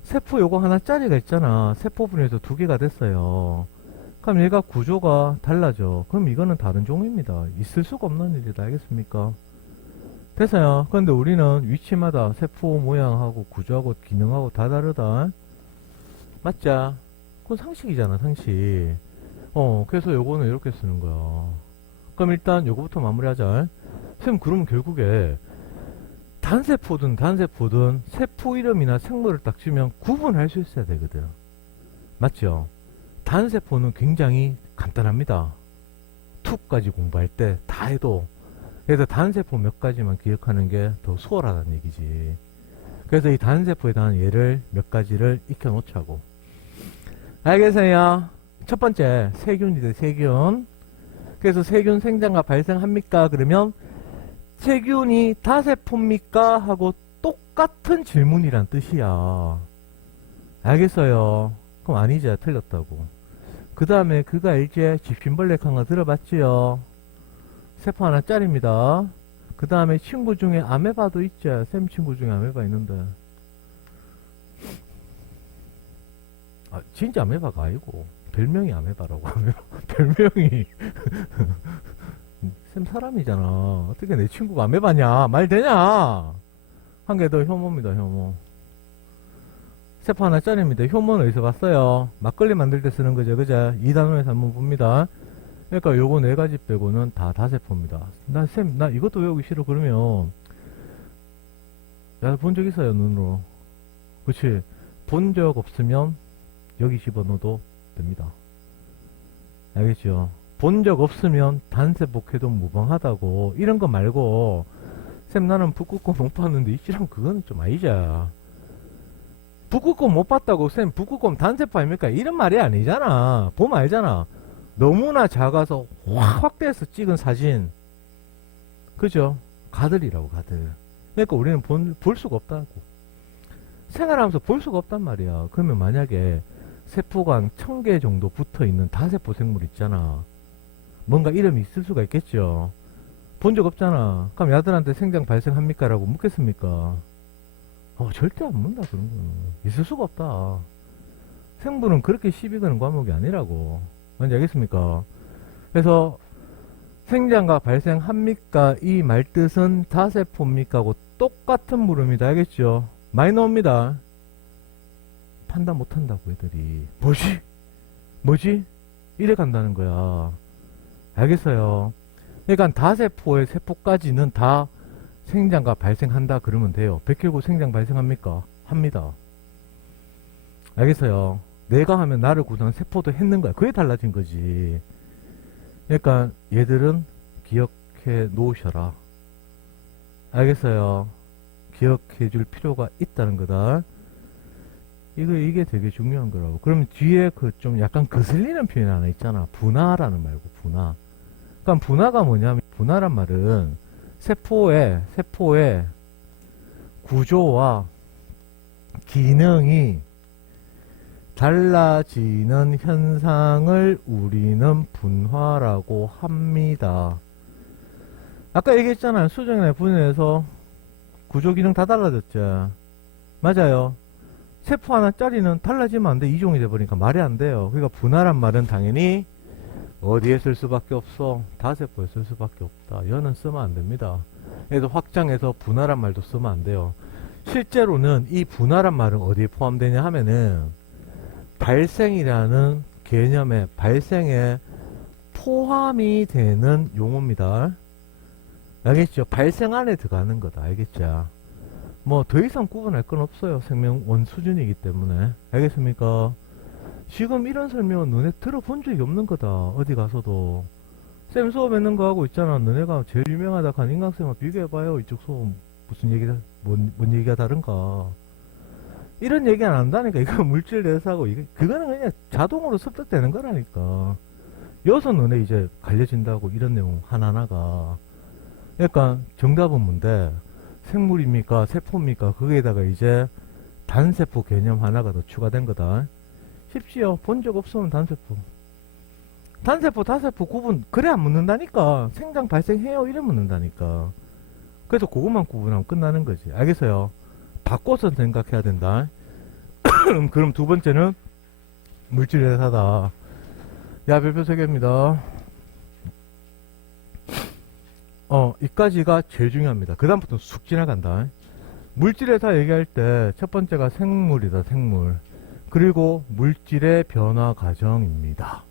세포 요거 하나짜리가 있잖아. 세포 분해해서 두 개가 됐어요. 그럼 얘가 구조가 달라져. 그럼 이거는 다른 종입니다. 있을 수가 없는 일이다. 알겠습니까? 됐어요. 그런데 우리는 위치마다 세포 모양하고 구조하고 기능하고 다 다르다. 맞자? 그건 상식이잖아, 상식. 그래서 요거는 이렇게 쓰는 거야. 그럼 일단 요거부터 마무리하자. 쌤, 그러면 결국에 단세포든 세포 이름이나 생물을 딱 주면 구분할 수 있어야 되거든. 맞죠? 단세포는 굉장히 간단합니다. 2까지 공부할 때 다 해도. 그래서 단세포 몇 가지만 기억하는 게 더 수월하다는 얘기지. 그래서 이 단세포에 대한 예를 몇 가지를 익혀놓자고. 알겠어요? 첫 번째, 세균이다, 세균. 그래서 세균 생장과 발생합니까? 그러면 세균이 다세포입니까? 하고 똑같은 질문이란 뜻이야. 알겠어요? 그럼 아니죠. 틀렸다고. 그 다음에 그거 알지? 집신벌레 칸거 들어봤지요? 세포 하나짜리입니다. 그 다음에 친구 중에 아메바도 있죠. 쌤 친구 중에 아메바 있는데. 진짜 아메바가 아니고 별명이 아메바라고 하면 별명이 쌤 사람이잖아. 어떻게 내 친구가 아메바냐? 말 되냐? 한 개 더 효모입니다. 효모. 세포 하나짜리입니다. 효모는 어디서 봤어요? 막걸리 만들 때 쓰는 거죠. 그죠? 2단원에서 한번 봅니다. 그러니까 요거 네 가지 빼고는 다 다세포입니다. 나 이것도 외우기 싫어. 그러면 야, 본 적 있어요, 눈으로. 그치? 본 적 없으면 여기 집어넣어도 됩니다. 알겠죠? 본 적 없으면 단세포해도 무방하다고. 이런 거 말고 쌤 나는 북극곰 못 봤는데 이치랑 그건 좀 아니자. 북극곰 못 봤다고 쌤 북극곰 단세포 아닙니까? 이런 말이 아니잖아. 보면 알잖아. 너무나 작아서 확대해서 찍은 사진. 그죠? 가들이라고 가들. 그러니까 우리는 볼 수가 없다고. 생활하면서 볼 수가 없단 말이야. 그러면 만약에 세포가 1000개 정도 붙어있는 다세포 생물 있잖아. 뭔가 이름이 있을 수가 있겠죠. 본 적 없잖아. 그럼 야들한테 생장 발생합니까? 라고 묻겠습니까? 절대 안 묻는다. 그런 거는 있을 수가 없다. 생물은 그렇게 시비 거는 과목이 아니라고. 뭔지 알겠습니까? 그래서 생장과 발생합니까? 이 말뜻은 다세포입니까? 하고 똑같은 물음이다. 알겠죠? 많이 나옵니다. 판단 못한다고 애들이. 뭐지? 이래 간다는 거야. 알겠어요? 그러니까 다세포의 세포까지는 다 생장과 발생한다 그러면 돼요. 백혈구 생장 발생합니까? 합니다. 알겠어요? 내가 하면 나를 구성한 세포도 했는 거야. 그게 달라진 거지. 그러니까 얘들은 기억해 놓으셔라. 알겠어요? 기억해 줄 필요가 있다는 거다. 이게 되게 중요한 거라고. 그러면 뒤에 그 좀 약간 거슬리는 표현 하나 있잖아. 분화라는 말고 분화. 그러니까 분화가 뭐냐면, 분화란 말은 세포의 구조와 기능이 달라지는 현상을 우리는 분화라고 합니다. 아까 얘기했잖아요. 수정이나 분해에서 구조 기능 다 달라졌죠. 맞아요. 세포 하나짜리는 달라지면 안 돼. 이종이 돼버리니까 말이 안 돼요. 그러니까 분화란 말은 당연히 어디에 쓸 수밖에 없어? 다세포에 쓸 수밖에 없다. 여는 쓰면 안 됩니다. 그래서 확장해서 분화란 말도 쓰면 안 돼요. 실제로는 이 분화란 말은 어디에 포함되냐 하면은 발생이라는 개념의 발생에 포함이 되는 용어입니다. 알겠죠? 발생 안에 들어가는 거다. 알겠죠? 뭐 더 이상 구분할 건 없어요. 생명원 수준이기 때문에. 알겠습니까? 지금 이런 설명은 너네 들어본 적이 없는 거다. 어디 가서도. 쌤 수업 했는 거 하고 있잖아. 너네가 제일 유명하다 간 인강쌤과 비교해봐요. 이쪽 수업 무슨 얘기다, 뭔 얘기가 다른가. 이런 얘기 안 한다니까. 이거 물질 대사하고 그거는 그냥 자동으로 습득되는 거라니까. 여기서 너네 이제 갈려진다고 이런 내용 하나하나가. 그러니까 정답은 뭔데? 생물입니까? 세포입니까? 거기에다가 이제 단세포 개념 하나가 더 추가된 거다. 쉽지요. 본 적 없으면 단세포. 단세포, 다세포 구분 그래 안 묻는다니까. 생장 발생해요 이래 묻는다니까. 그래서 그것만 구분하면 끝나는 거지. 알겠어요? 바꿔서 생각해야 된다. 그럼 두 번째는 물질 대사다. 야, 별표 3개입니다. 이까지가 제일 중요합니다. 그 다음부터는 쑥 지나간다. 물질 대사 얘기할 때 첫 번째가 생물이다. 생물. 그리고 물질의 변화 과정입니다.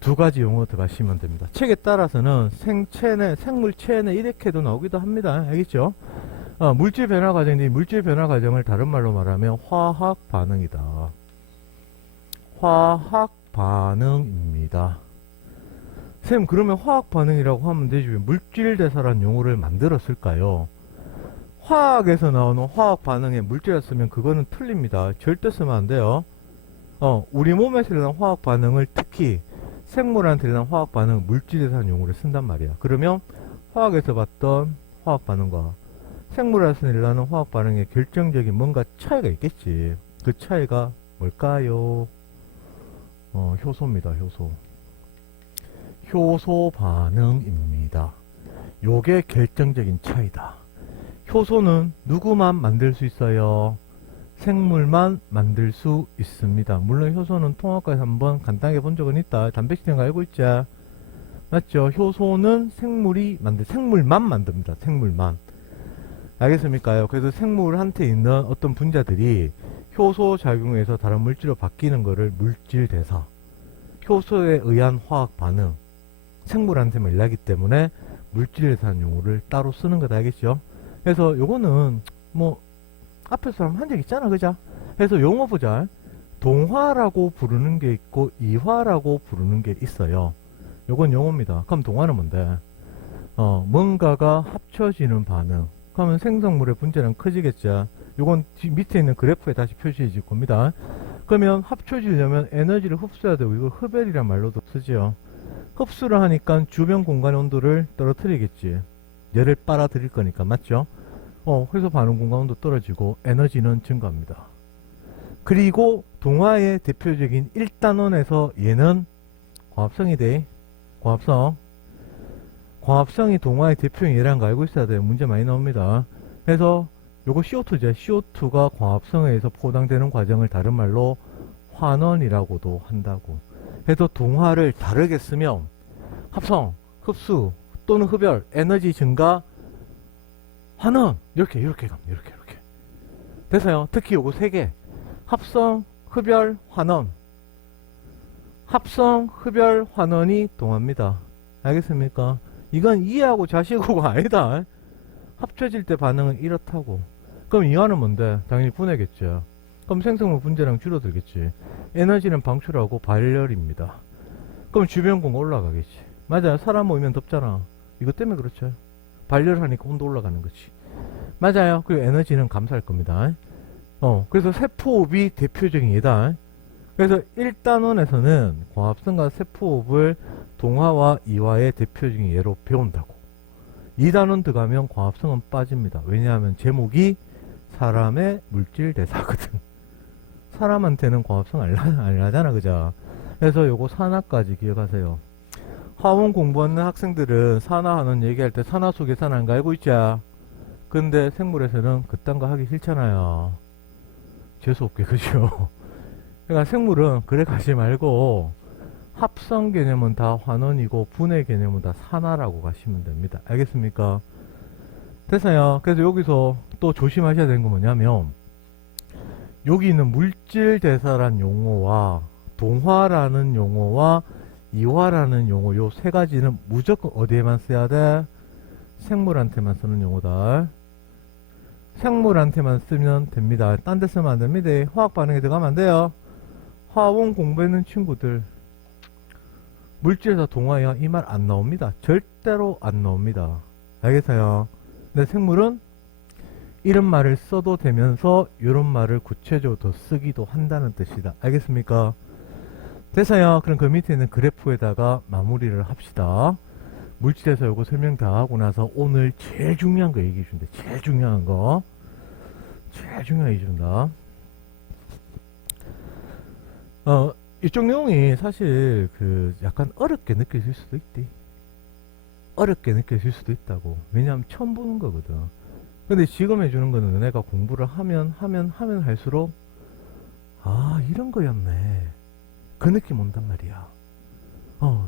두 가지 용어 들어가시면 됩니다. 책에 따라서는 생물체내 이렇게도 나오기도 합니다. 알겠죠? 물질 변화 과정인데 물질 변화 과정을 다른 말로 말하면 화학 반응이다. 화학 반응입니다. 쌤, 그러면 화학 반응이라고 하면 되지 왜 물질 대사란 용어를 만들었을까요? 화학에서 나오는 화학 반응에 물질을 쓰면 그거는 틀립니다. 절대 쓰면 안 돼요. 우리 몸에서 일어나는 화학 반응을 특히 생물한테 일어나는 화학 반응을 물질 대사란 용어를 쓴단 말이야. 그러면 화학에서 봤던 화학 반응과 생물에서 일어나는 화학 반응에 결정적인 뭔가 차이가 있겠지. 그 차이가 뭘까요? 효소입니다. 효소 반응입니다. 요게 결정적인 차이다. 효소는 누구만 만들 수 있어요? 생물만 만들 수 있습니다. 물론 효소는 통합과에서 한번 간단하게 본 적은 있다. 단백질인 거 알고 있지? 맞죠? 효소는 생물만 만듭니다. 생물만. 알겠습니까요? 그래서 생물한테 있는 어떤 분자들이 효소 작용에서 다른 물질로 바뀌는 거를 물질 대사, 효소에 의한 화학 반응, 생물한테만 일하기 때문에 물질 대사라는 용어를 따로 쓰는 거다. 알겠죠? 그래서 요거는 뭐 앞에서 한 적 있잖아. 그죠? 그래서 용어 보자. 동화라고 부르는 게 있고 이화라고 부르는 게 있어요. 요건 용어입니다. 그럼 동화는 뭔데? 뭔가가 합쳐지는 반응. 그러면 생성물의 분자량 커지겠죠. 요건 밑에 있는 그래프에 다시 표시해질 겁니다. 그러면 합쳐지려면 에너지를 흡수해야 되고 이걸 흡열이란 말로도 쓰지요. 흡수를 하니까 주변 공간의 온도를 떨어뜨리겠지. 열을 빨아들일 거니까. 맞죠? 그래서 반응 공간 온도 떨어지고 에너지는 증가합니다. 그리고 동화의 대표적인 1단원에서 얘는 광합성이 돼. 광합성이 동화의 대표인 얘라는 거 알고 있어야 돼요. 문제 많이 나옵니다. 그래서 요거 CO2죠. CO2가 광합성에 의해서 포장되는 과정을 다른 말로 환원이라고도 한다고. 그래서 동화를 다르게 쓰면 합성, 흡수 또는 흡열, 에너지 증가, 환원 이렇게 갑니다. 이렇게 됐어요. 특히 요거 세 개. 합성, 흡열, 환원. 합성, 흡열, 환원이 동화입니다. 알겠습니까? 이건 이하고 자식하고가 아니다. 합쳐질 때 반응은 이렇다고. 그럼 이하는 뭔데? 당연히 분해겠죠. 그럼 생성물 분자량 줄어들겠지. 에너지는 방출하고 발열입니다. 그럼 주변 공간 올라가겠지. 맞아요. 사람 모이면 덥잖아. 이것 때문에 그렇죠. 발열하니까 온도 올라가는 거지. 맞아요. 그리고 에너지는 감소할 겁니다. 그래서 세포호흡이 대표적인 예다. 그래서 1단원에서는 광합성과 세포호흡을 동화와 이화의 대표적인 예로 배운다고. 2단원 들어가면 광합성은 빠집니다. 왜냐하면 제목이 사람의 물질 대사거든. 사람한테는 광합성 안 하잖아. 그죠? 그래서 요거 산화까지 기억하세요. 화원 공부하는 학생들은 산화하는 얘기할 때 산화수 계산하는 거 알고 있죠? 근데 생물에서는 그딴 거 하기 싫잖아요. 재수없게. 그죠? 그러니까 생물은 그래 가지 말고 합성 개념은 다 환원이고 분해 개념은 다 산화라고 가시면 됩니다. 알겠습니까? 됐어요. 그래서 여기서 또 조심하셔야 되는 건 뭐냐면 여기 있는 물질 대사란 용어와 동화라는 용어와 이화라는 용어 요 세 가지는 무조건 어디에만 써야 돼? 생물한테만 쓰는 용어다. 생물한테만 쓰면 됩니다. 딴 데 쓰면 안 됩니다. 화학 반응에 들어가면 안 돼요. 화원 공부했는 친구들 물질에서 동화야 이 말 안 나옵니다. 절대로 안 나옵니다. 알겠어요? 근데 생물은 이런 말을 써도 되면서 이런 말을 구체적으로 더 쓰기도 한다는 뜻이다. 알겠습니까? 됐어요. 그럼 그 밑에 있는 그래프에다가 마무리를 합시다. 물질에서 요거 설명 다 하고 나서 오늘 제일 중요한 거 얘기해 준대. 제일 중요한 거. 제일 중요한 얘기 준다. 이쪽 내용이 사실 약간 어렵게 느껴질 수도 있대. 어렵게 느껴질 수도 있다고. 왜냐하면 처음 보는 거거든. 근데 지금 해주는 거는 너네가 공부를 하면 할수록 아 이런 거였네. 그 느낌 온단 말이야.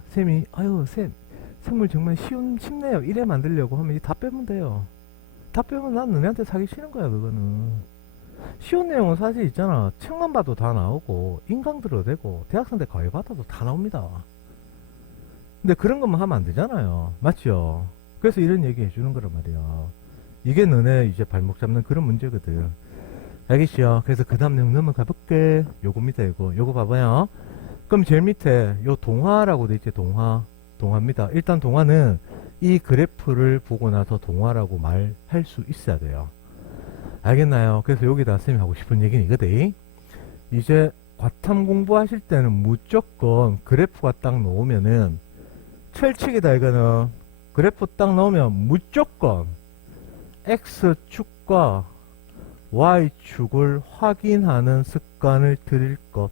쌤이 아유 쌤 생물 정말 쉽네요. 이래 만들려고 하면 다 빼면 돼요. 다 빼면 난 너네한테 사기 싫은 거야. 그거는 쉬운 내용은 사실 있잖아. 책만 봐도 다 나오고 인강 들어도 되고 대학생들 과외 받아도 다 나옵니다. 근데 그런 것만 하면 안 되잖아요. 맞죠? 그래서 이런 얘기 해주는 거란 말이야. 이게 너네 이제 발목 잡는 그런 문제거든. 알겠죠? 그래서 그 다음 내용 넘어가 볼게. 요겁니다. 요거 봐봐요. 그럼 제일 밑에 요 동화라고 돼 있지. 동화입니다. 일단 동화는 이 그래프를 보고 나서 동화라고 말할 수 있어야 돼요. 알겠나요? 그래서 여기다 쌤이 하고 싶은 얘기는 이거대. 이제 과탐 공부하실 때는 무조건 그래프가 딱 나오면은 철칙이다. 이거는 그래프 딱 나오면 무조건 X축과 Y축을 확인하는 습관을 들일 것.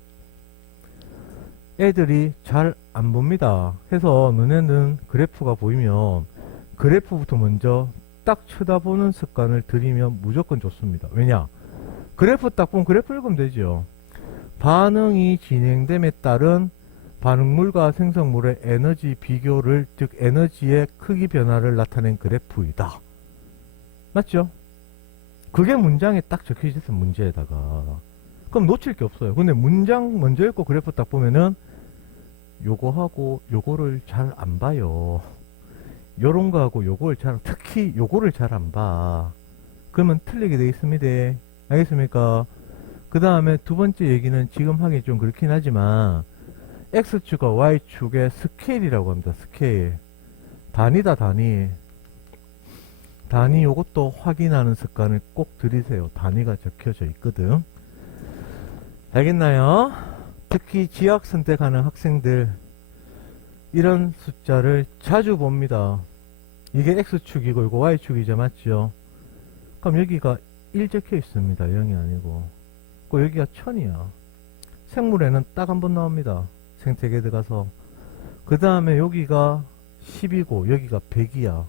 애들이 잘 안 봅니다. 해서 너네는 그래프가 보이면 그래프부터 먼저 딱 쳐다보는 습관을 들이면 무조건 좋습니다. 왜냐? 그래프 딱 보면 그래프 읽으면 되죠. 반응이 진행됨에 따른 반응물과 생성물의 에너지 비교를, 즉 에너지의 크기 변화를 나타낸 그래프이다. 맞죠? 그게 문장에 딱 적혀 있었어, 문제에다가. 그럼 놓칠 게 없어요. 근데 문장 먼저 읽고 그래프 딱 보면은 요거하고 요거를 잘 안 봐요. 요런 거하고 요걸 특히 요거를 잘 안 봐. 그러면 틀리게 돼 있습니다. 알겠습니까? 그 다음에 두 번째 얘기는 지금 하기 좀 그렇긴 하지만 X축과 Y축의 스케일이라고 합니다. 스케일. 단위다, 단위. 단위 요것도 확인하는 습관을 꼭 들이세요. 단위가 적혀져 있거든. 알겠나요? 특히 지역 선택하는 학생들 이런 숫자를 자주 봅니다. 이게 X축이고 이거 Y축이죠. 맞죠? 그럼 여기가 1 적혀 있습니다. 0이 아니고. 그 여기가 1000이야. 생물에는 딱 한 번 나옵니다. 생태계 들어가서. 그 다음에 여기가 10이고 여기가 100이야.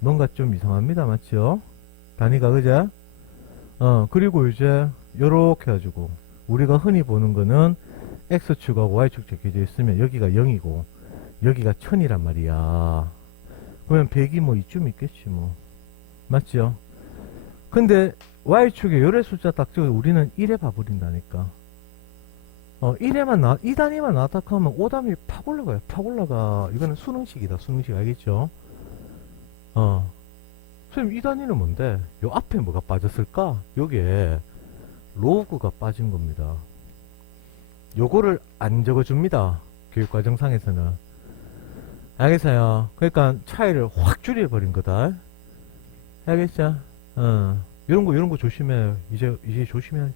뭔가 좀 이상합니다. 맞죠? 단위가 그제? 그리고 이제 요렇게 해가지고 우리가 흔히 보는 거는 X축하고 Y축 적혀져 있으면 여기가 0이고 여기가 1000이란 말이야. 그러면 100이 뭐 이쯤 있겠지 뭐. 맞죠? 근데 Y축에 요래 숫자 딱 적어 우리는 1에 봐버린다니까. 1에만 이 단위만 나왔다 하면 5단위 팍 올라가요. 팍 올라가. 이거는 수능식이다. 수능식 알겠죠? 선생님 이 단위는 뭔데? 요 앞에 뭐가 빠졌을까? 여기에 로그가 빠진 겁니다. 요거를 안 적어줍니다. 교육과정상에서는. 알겠어요? 그러니까 차이를 확 줄여버린 거다. 알겠죠? 요런 거 조심해요. 이제 조심해야 돼.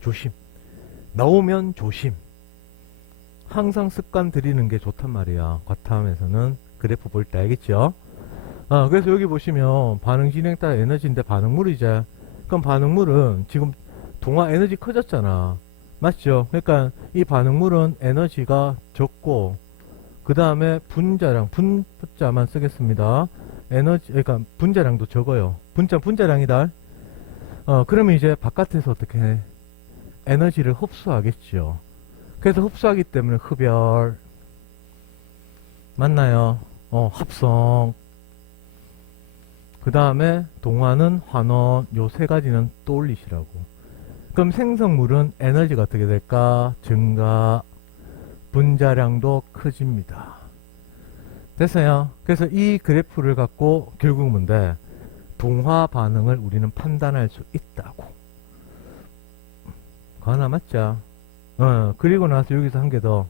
조심. 나오면 조심. 항상 습관 들이는 게 좋단 말이야. 과탐에서는 그래프 볼 때 알겠죠? 그래서 여기 보시면 반응 진행 따라 에너지인데 반응물이죠. 그럼 반응물은 지금 동화 에너지 커졌잖아. 맞죠? 그러니까 이 반응물은 에너지가 적고 그 다음에 분자량, 분자만 쓰겠습니다. 그러니까 분자량도 적어요. 분자량이다. 그러면 이제 바깥에서 어떻게 해? 에너지를 흡수하겠죠. 그래서 흡수하기 때문에 흡열. 맞나요? 합성. 그 다음에 동화는 환원. 요 세 가지는 떠올리시라고. 그럼 생성물은 에너지가 어떻게 될까? 증가. 분자량도 커집니다. 됐어요? 그래서 이 그래프를 갖고 결국 뭔데? 동화 반응을 우리는 판단할 수 있다고. 그거 하나 맞죠? 그리고 나서 여기서 한 개 더.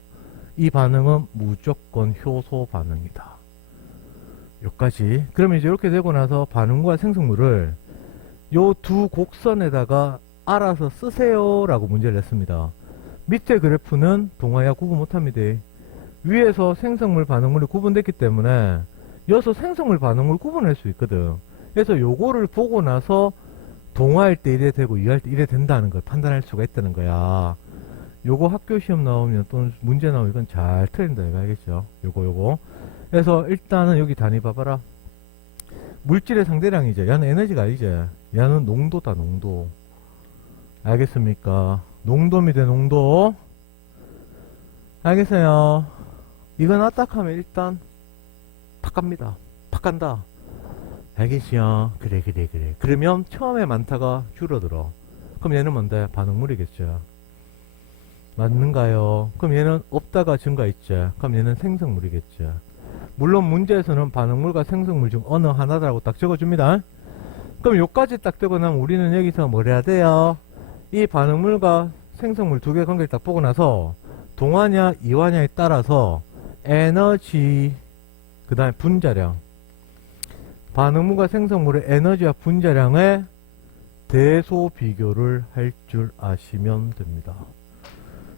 이 반응은 무조건 효소 반응이다. 여기까지. 그러면 이제 이렇게 되고 나서 반응과 생성물을 요 두 곡선에다가 알아서 쓰세요 라고 문제를 냈습니다. 밑에 그래프는 동화야 구분 못합니다. 위에서 생성물 반응물이 구분됐기 때문에 여기서 생성물 반응물 구분할 수 있거든. 그래서 요거를 보고 나서 동화할 때 이래 되고 이해할 때 이래 된다는 걸 판단할 수가 있다는 거야. 요거 학교 시험 나오면 또는 문제 나오면 이건 잘 틀린다 이거 알겠죠? 요거 그래서 일단은 여기 단위 봐봐라. 물질의 상대량이죠. 얘는 에너지가 아니지. 얘는 농도다. 농도. 알겠습니까? 농도입니다. 농도. 알겠어요? 이건 아딱하면 일단 팍 갑니다. 팍 간다. 알겠지요? 그래. 그러면 처음에 많다가 줄어들어. 그럼 얘는 뭔데? 반응물이겠죠. 맞는가요? 그럼 얘는 없다가 증가했죠. 그럼 얘는 생성물이겠죠. 물론 문제에서는 반응물과 생성물 중 어느 하나다라고 딱 적어줍니다. 그럼 요까지 딱 적어 나면 우리는 여기서 뭘 해야 돼요? 이 반응물과 생성물 두 개 관계를 딱 보고 나서 동화냐 이화냐에 따라서 에너지 그 다음에 분자량 반응물과 생성물의 에너지와 분자량의 대소 비교를 할 줄 아시면 됩니다.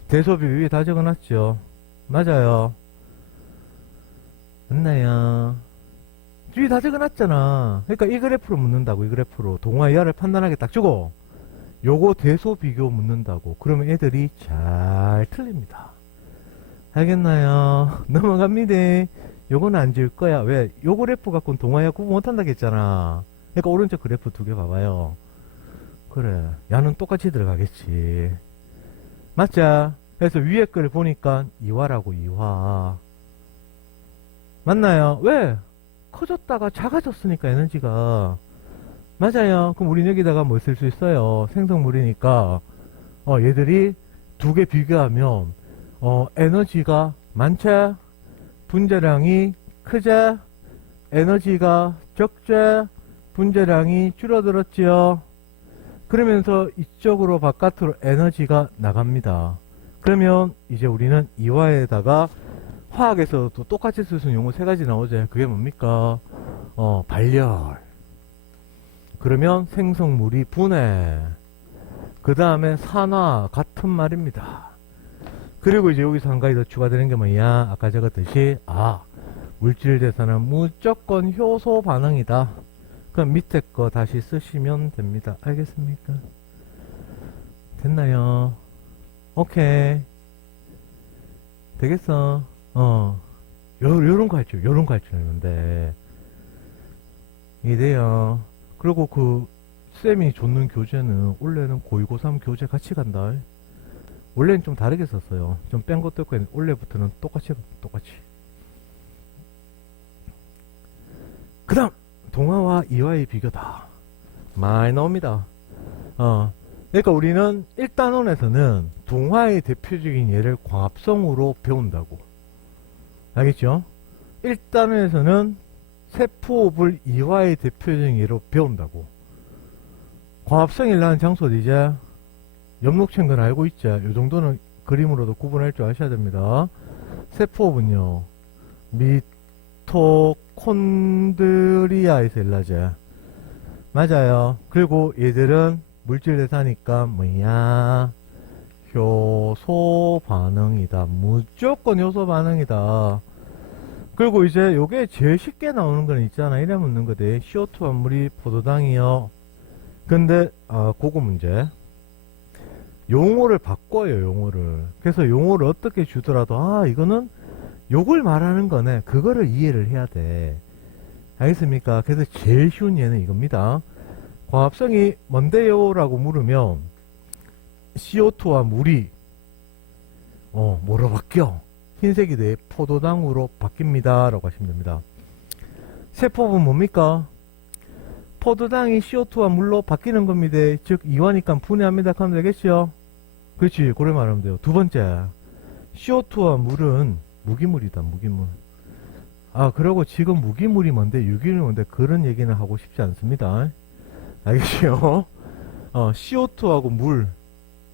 대소 비교 위에 다 적어놨죠. 맞아요. 맞나요? 위에 다 적어놨잖아. 그러니까 이 그래프로 묻는다고. 이 그래프로 동화 이하를 판단하게 딱 주고 요거 대소 비교 묻는다고. 그러면 애들이 잘 틀립니다. 알겠나요? 넘어갑니다. 요거는 안 지울 거야. 왜? 요 그래프 갖고는 동화 이하 구분 못한다고 했잖아. 그러니까 오른쪽 그래프 두 개 봐봐요. 그래. 야는 똑같이 들어가겠지. 맞자? 그래서 위에 걸 보니까 이화라고, 이화. 맞나요? 왜? 커졌다가 작아졌으니까 에너지가. 맞아요. 그럼 우린 여기다가 뭐 쓸 수 있어요? 생성물이니까 얘들이 두 개 비교하면 에너지가 많자? 분자량이 크자? 에너지가 적자? 분자량이 줄어들었지요? 그러면서 이쪽으로 바깥으로 에너지가 나갑니다. 그러면 이제 우리는 이화에다가 화학에서도 똑같이 쓸 수 있는 용어 세 가지 나오죠. 그게 뭡니까? 발열. 그러면 생성물이 분해. 그 다음에 산화. 같은 말입니다. 그리고 이제 여기서 한 가지 더 추가되는 게 뭐냐? 아까 적었듯이, 물질 대사는 무조건 효소 반응이다. 그럼 밑에 거 다시 쓰시면 됩니다. 알겠습니까? 됐나요? 오케이. 되겠어. 요런 거 할줄, 요런 거 할줄알는데 이래요. 그리고 그 쌤이 줬는 교재는 원래는 고2, 고3 교재 같이 간다. 원래는 좀 다르게 썼어요. 좀 뺀 것도 있고 원래부터는 똑같이. 그 다음 동화와 이화의 비교다. 많이 나옵니다. 그러니까 우리는 1단원에서는 동화의 대표적인 예를 광합성으로 배운다고. 알겠죠? 1단원에서는 세포업을 이화의 대표적인 예로 배운다고. 광합성이 일어나는 장소도 이제 엽록체인 건 알고 있죠? 이 정도는 그림으로도 구분할 줄 아셔야 됩니다. 세포업은요, 미토콘드리아에서 일어나죠. 맞아요. 그리고 얘들은 물질 대사니까 뭐야? 효소 반응이다. 무조건 효소 반응이다. 그리고 이제 요게 제일 쉽게 나오는 건 있잖아. 이래 묻는 거대. CO2 환물이 포도당이요. 근데 그거 문제. 용어를 바꿔요, 용어를. 그래서 용어를 어떻게 주더라도 이거는 요걸 말하는 거네. 그거를 이해를 해야 돼. 알겠습니까? 그래서 제일 쉬운 예는 이겁니다. 광합성이 뭔데요? 라고 물으면 CO2와 물이 뭐로 바뀌어? 흰색이 돼 포도당으로 바뀝니다. 라고 하시면 됩니다. 세포는 뭡니까? 포도당이 CO2와 물로 바뀌는 겁니다. 즉 이화니까 분해합니다. 하면 되겠죠? 그렇지. 그래 말하면 돼요. 두 번째, CO2와 물은 무기물이다. 무기물. 그리고 지금 무기물이 뭔데 유기물이 뭔데 그런 얘기는 하고 싶지 않습니다. 알겠죠? CO2하고 물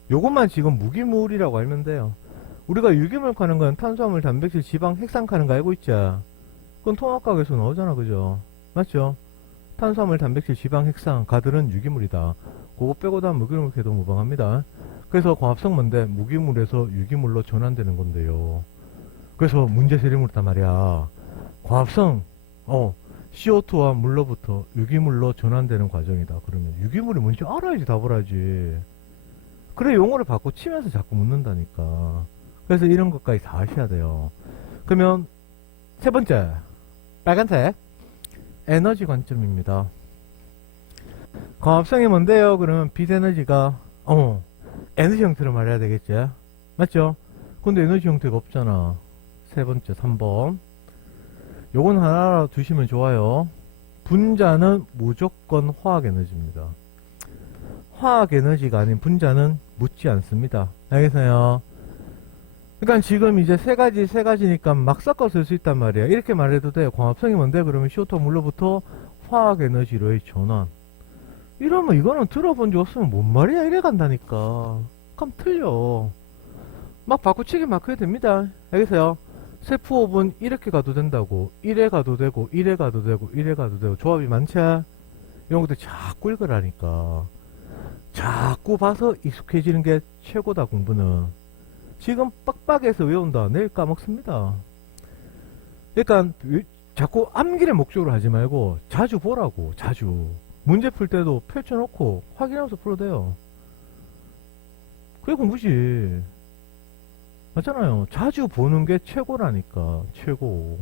요것만 지금 무기물이라고 알면 돼요. 우리가 유기물 하는 건 탄수화물, 단백질, 지방, 핵산 하는 거 알고 있죠? 그건 통합과학에서 나오잖아. 그죠? 맞죠? 탄수화물, 단백질, 지방, 핵산 가들은 유기물이다. 그거 빼고 다 무기물 해도 무방합니다. 그래서 광합성 뭔데 무기물에서 유기물로 전환되는 건데요. 그래서 문제 세리물이단 말이야. 광합성 CO2와 물로부터 유기물로 전환되는 과정이다. 그러면 유기물이 뭔지 알아야지 답을 하지. 그래 용어를 바꿔 치면서 자꾸 묻는다니까. 그래서 이런 것까지 다 하셔야 돼요. 그러면 세 번째 빨간색 에너지 관점입니다. 광합성이 뭔데요? 그러면 빛에너지가 에너지 형태로 말해야 되겠지. 맞죠? 근데 에너지 형태가 없잖아. 세 번째 3번 요건 하나 두시면 좋아요. 분자는 무조건 화학에너지입니다. 화학에너지가 아닌 분자는 묻지 않습니다. 알겠어요? 그러니까 지금 이제 세 가지니까 막 섞어 쓸 수 있단 말이야. 이렇게 말해도 돼요. 광합성이 뭔데? 그러면 CO2 물로부터 화학에너지로의 전환. 이러면 이거는 들어본 적 없으면 뭔 말이야? 이래 간다니까. 그럼 틀려. 막 바꾸치기 막 해도 됩니다. 알겠어요? 세포업은 이렇게 가도 된다고. 이래 가도 되고, 이래 가도 되고, 이래 가도 되고. 조합이 많지? 이런 것들 자꾸 읽으라니까. 자꾸 봐서 익숙해지는 게 최고다, 공부는. 지금 빡빡해서 외운다. 내일 까먹습니다. 그러니까 자꾸 암기를 목적으로 하지 말고 자주 보라고. 자주. 문제 풀 때도 펼쳐놓고 확인하면서 풀어도 돼요. 그게 공부지. 맞잖아요. 자주 보는 게 최고라니까. 최고.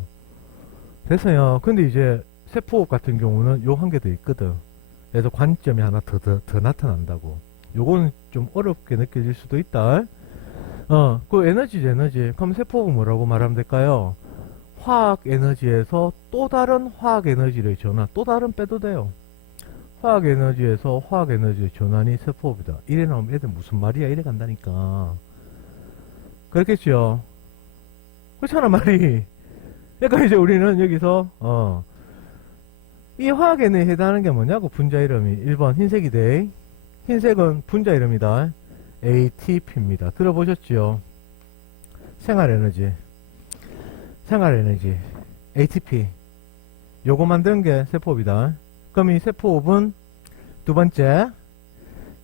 됐어요. 근데 이제 세포업 같은 경우는 요 한 개 더 있거든. 그래서 관점이 하나 더 나타난다고. 요거는 좀 어렵게 느껴질 수도 있다. 그 에너지죠, 에너지. 그럼 세포가 뭐라고 말하면 될까요? 화학 에너지에서 또 다른 화학 에너지의 전환, 또 다른 빼도 돼요. 화학 에너지에서 화학 에너지의 전환이 세포호흡이다. 이래 나오면 애들 무슨 말이야? 이래 간다니까. 그렇겠죠? 그렇잖아, 말이. 그러니까 이제 우리는 여기서, 이 화학 에너지에 해당하는 게 뭐냐고, 분자 이름이. 1번 흰색이 돼. 흰색은 분자 이름이다. ATP입니다. 들어보셨죠? 생활 에너지. 생활 에너지. ATP. 요거 만든 게 세포호흡이다. 그럼 이 세포호흡은 두 번째,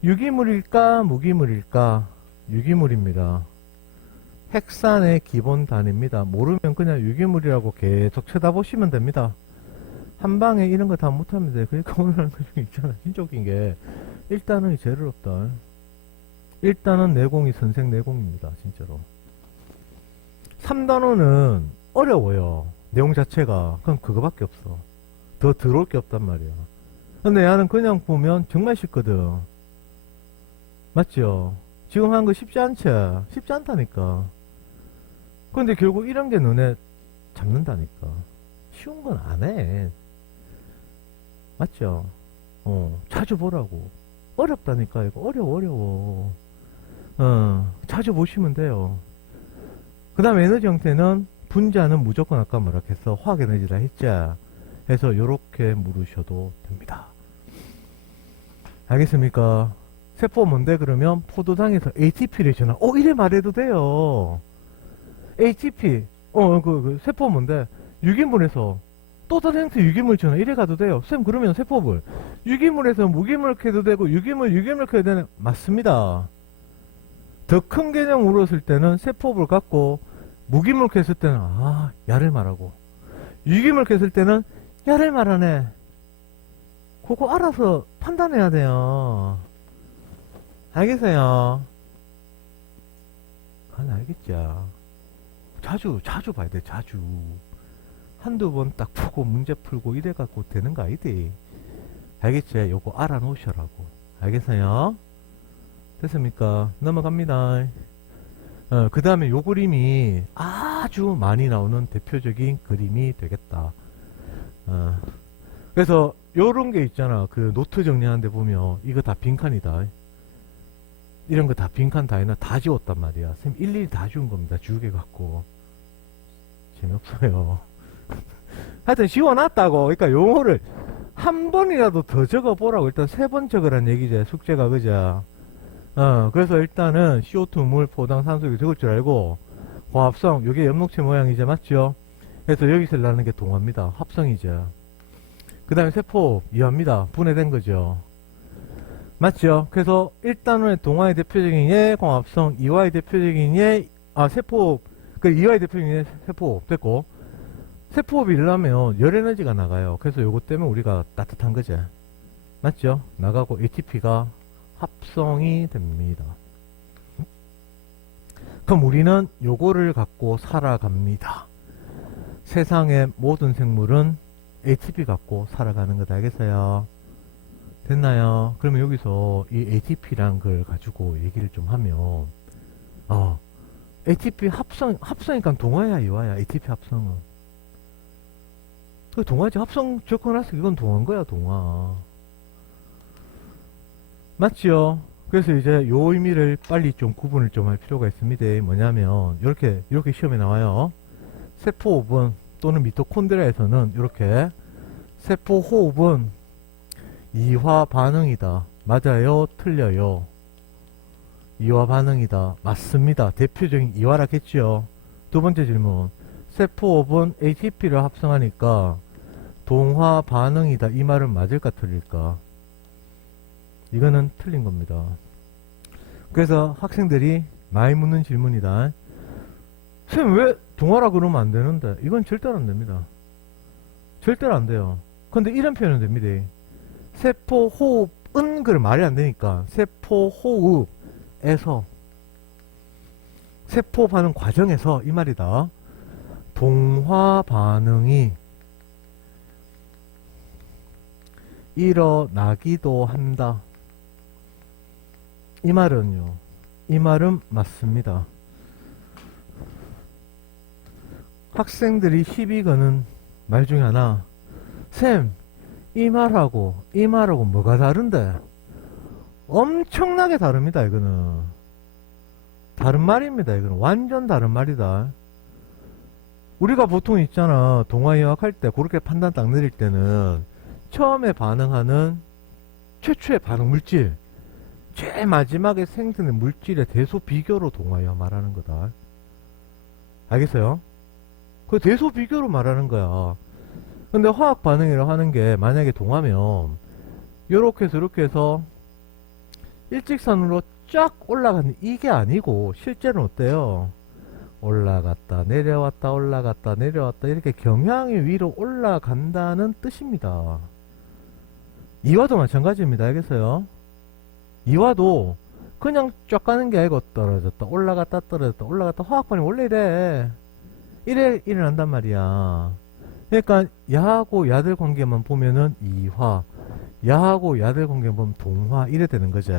유기물일까, 무기물일까? 유기물입니다. 핵산의 기본 단위입니다. 모르면 그냥 유기물이라고 계속 쳐다보시면 됩니다. 한 방에 이런 거 다 못하면 돼. 그러니까 오늘 하는 것 중에 있잖아. 진짜 웃긴 게, 일단은 제일 어렵다. 일단은 내공이 선생 내공입니다. 진짜로. 3단원은 어려워요. 내용 자체가. 그럼 그거밖에 없어. 더 들어올 게 없단 말이야. 근데 얘는 그냥 보면 정말 쉽거든. 맞죠? 지금 하는 거 쉽지 않지? 쉽지 않다니까. 근데 결국 이런 게 눈에 잡는다니까. 쉬운 건 안 해. 맞죠? 자주 보라고. 어렵다니까, 이거. 어려워. 자주 보시면 돼요. 그 다음 에너지 형태는 분자는 무조건 아까 뭐라 했어? 화학 에너지라 했지? 해서 요렇게 물으셔도 됩니다. 알겠습니까? 세포 뭔데 그러면 포도당에서 ATP를 전환. 이래 말해도 돼요. ATP. 그 세포 뭔데? 유기물에서 또 다른 형태 유기물 전환. 이래 가도 돼요. 쌤 그러면 세포를 유기물에서 무기물 캐도 되고 유기물 캐도 되는. 맞습니다. 더 큰 개념 물었을 때는 세포를 갖고 무기물 캤을 때는 야를 말하고 유기물 캤을 때는 야를 말하네. 그거 알아서 판단해야 돼요. 알겠어요? 알겠죠. 자주 봐야 돼, 자주. 한두 번 딱 푸고 문제 풀고 이래갖고 되는 거 아니지. 알겠지? 요거 알아놓으셔라고. 알겠어요? 됐습니까? 넘어갑니다. 그 다음에 요 그림이 아주 많이 나오는 대표적인 그림이 되겠다. 그래서 요런 게 있잖아. 그 노트 정리하는데 보면 이거 다 빈칸이다. 이런 거 다 빈칸 다 해놔. 다 지웠단 말이야. 선생님 일일이 다 지운 겁니다. 지우개 갖고. 재미없어요. 하여튼 지워놨다고. 그러니까 용어를 한 번이라도 더 적어보라고. 일단 3번 적으란 얘기죠. 숙제가 그죠? 그래서 일단은 CO2 물, 포당, 산소 적을 줄 알고 화합성, 요게 엽록체 모양이죠. 맞죠? 그래서 여기서 나는 게 동화입니다. 합성이죠. 그 다음에 세포 이화입니다. 분해된 거죠. 맞죠? 그래서 1단원의 동화의 대표적인 예, 공합성, 이화의 대표적인 예, 세포, 이화의 대표적인 예, 세포 됐고, 세포업이 일어나면 열 에너지가 나가요. 그래서 요것 때문에 우리가 따뜻한 거죠. 맞죠? 나가고 ATP가 합성이 됩니다. 그럼 우리는 요거를 갖고 살아갑니다. 세상의 모든 생물은 ATP 갖고 살아가는 것 알겠어요? 됐나요? 그러면 여기서 이 ATP란 걸 가지고 얘기를 좀 하면 ATP 합성이니까 동화야 이화야. ATP 합성은 그 동화지. 합성 적어놨어. 이건 동화인 거야 동화. 맞지요? 그래서 이제 요 의미를 빨리 좀 구분을 좀 할 필요가 있습니다. 뭐냐면 이렇게 시험에 나와요. 세포호흡은 또는 미토콘드리아에서는 이렇게 세포호흡은 이화 반응이다. 맞아요? 틀려요? 이화 반응이다. 맞습니다. 대표적인 이화라겠지요. 두 번째 질문. 세포호흡은 ATP를 합성하니까 동화 반응이다. 이 말은 맞을까 틀릴까? 이거는 틀린 겁니다. 그래서 학생들이 많이 묻는 질문이다. 쌤 왜 동화라 그러면 안 되는데? 이건 절대로 안 됩니다. 절대로 안 돼요. 근데 이런 표현은 됩니다. 세포호흡은 그걸 말이 안 되니까 세포호흡에서 세포반응 과정에서 이 말이다. 동화 반응이 일어나기도 한다. 이 말은요, 이 말은 맞습니다. 학생들이 시비 거는 말 중에 하나, 쌤, 이 말하고 뭐가 다른데? 엄청나게 다릅니다. 이거는 다른 말입니다. 이거는 완전 다른 말이다. 우리가 보통 있잖아, 동화유학할 때 그렇게 판단 딱 내릴 때는 처음에 반응하는 최초의 반응 물질, 제일 마지막에 생성된 물질의 대소 비교로 동화유학 말하는 거다. 알겠어요? 그 대소 비교로 말하는 거야. 근데 화학 반응이라고 하는 게 만약에 동하면 요렇게 해서 이렇게 해서 일직선으로 쫙 올라가는 이게 아니고 실제로는 어때요? 올라갔다 내려왔다 올라갔다 내려왔다 이렇게 경향이 위로 올라간다는 뜻입니다. 이와도 마찬가지입니다. 알겠어요? 이와도 그냥 쫙 가는 게 아니고 떨어졌다 올라갔다 떨어졌다 올라갔다. 화학 반응이 원래 이래 일어난단 말이야. 그러니까 야하고 야들 관계만 보면은 이화, 야하고 야들 관계만 보면 동화 이래 되는 거지.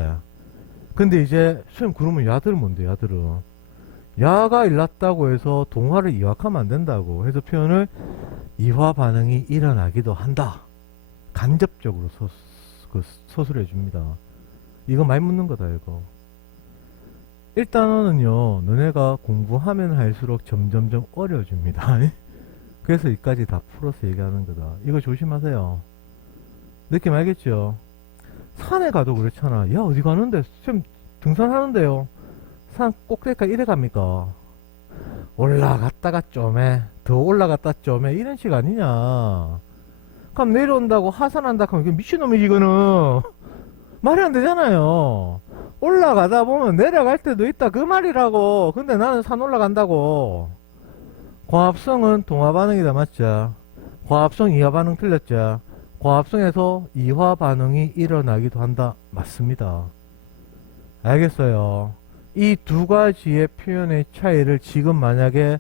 근데 이제 선생님 그러면 야들은 뭔데? 야들은 야가 일났다고 해서 동화를 이화하면 안 된다고 해서 표현을 이화 반응이 일어나기도 한다. 간접적으로 서술해 줍니다. 이거 많이 묻는 거다 이거. 일단은요, 너네가 공부하면 할수록 점점점 어려워집니다. 그래서 이까지 다 풀어서 얘기하는 거다. 이거 조심하세요. 느낌 알겠죠? 산에 가도 그렇잖아. 야, 어디 가는데? 쌤 등산하는데요. 산 꼭대기까지 이래 갑니까? 올라갔다가 좀해, 더 올라갔다 좀해, 이런 식 아니냐. 그럼 내려온다고 하산한다 하면 이게 미친놈이지 이거는. 말이 안 되잖아요. 올라가다 보면 내려갈 때도 있다 그 말이라고. 근데 나는 산 올라간다고. 과합성은 동화 반응이다 맞죠? 과합성 이하 반응 틀렸죠? 과합성에서 이화 반응이 일어나기도 한다 맞습니다. 알겠어요? 이 두 가지의 표현의 차이를 지금 만약에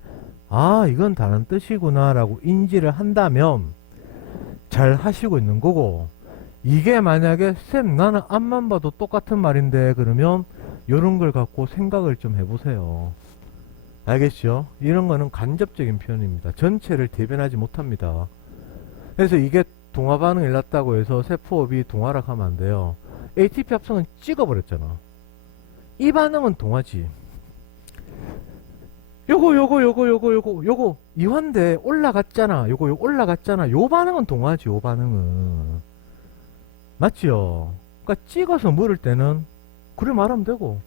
아 이건 다른 뜻이구나 라고 인지를 한다면 잘 하시고 있는 거고, 이게 만약에 쌤 나는 앞만 봐도 똑같은 말인데 그러면 요런 걸 갖고 생각을 좀 해보세요. 알겠죠? 이런 거는 간접적인 표현입니다. 전체를 대변하지 못합니다. 그래서 이게 동화 반응이 일났다고 해서 세포업이 동화라고 하면 안 돼요. ATP 합성은 찍어버렸잖아. 이 반응은 동화지. 요거 이환데 올라갔잖아. 요거 올라갔잖아. 요 반응은 동화지. 요 반응은 맞지요? 그러니까 찍어서 물을 때는 그래 말하면 되고,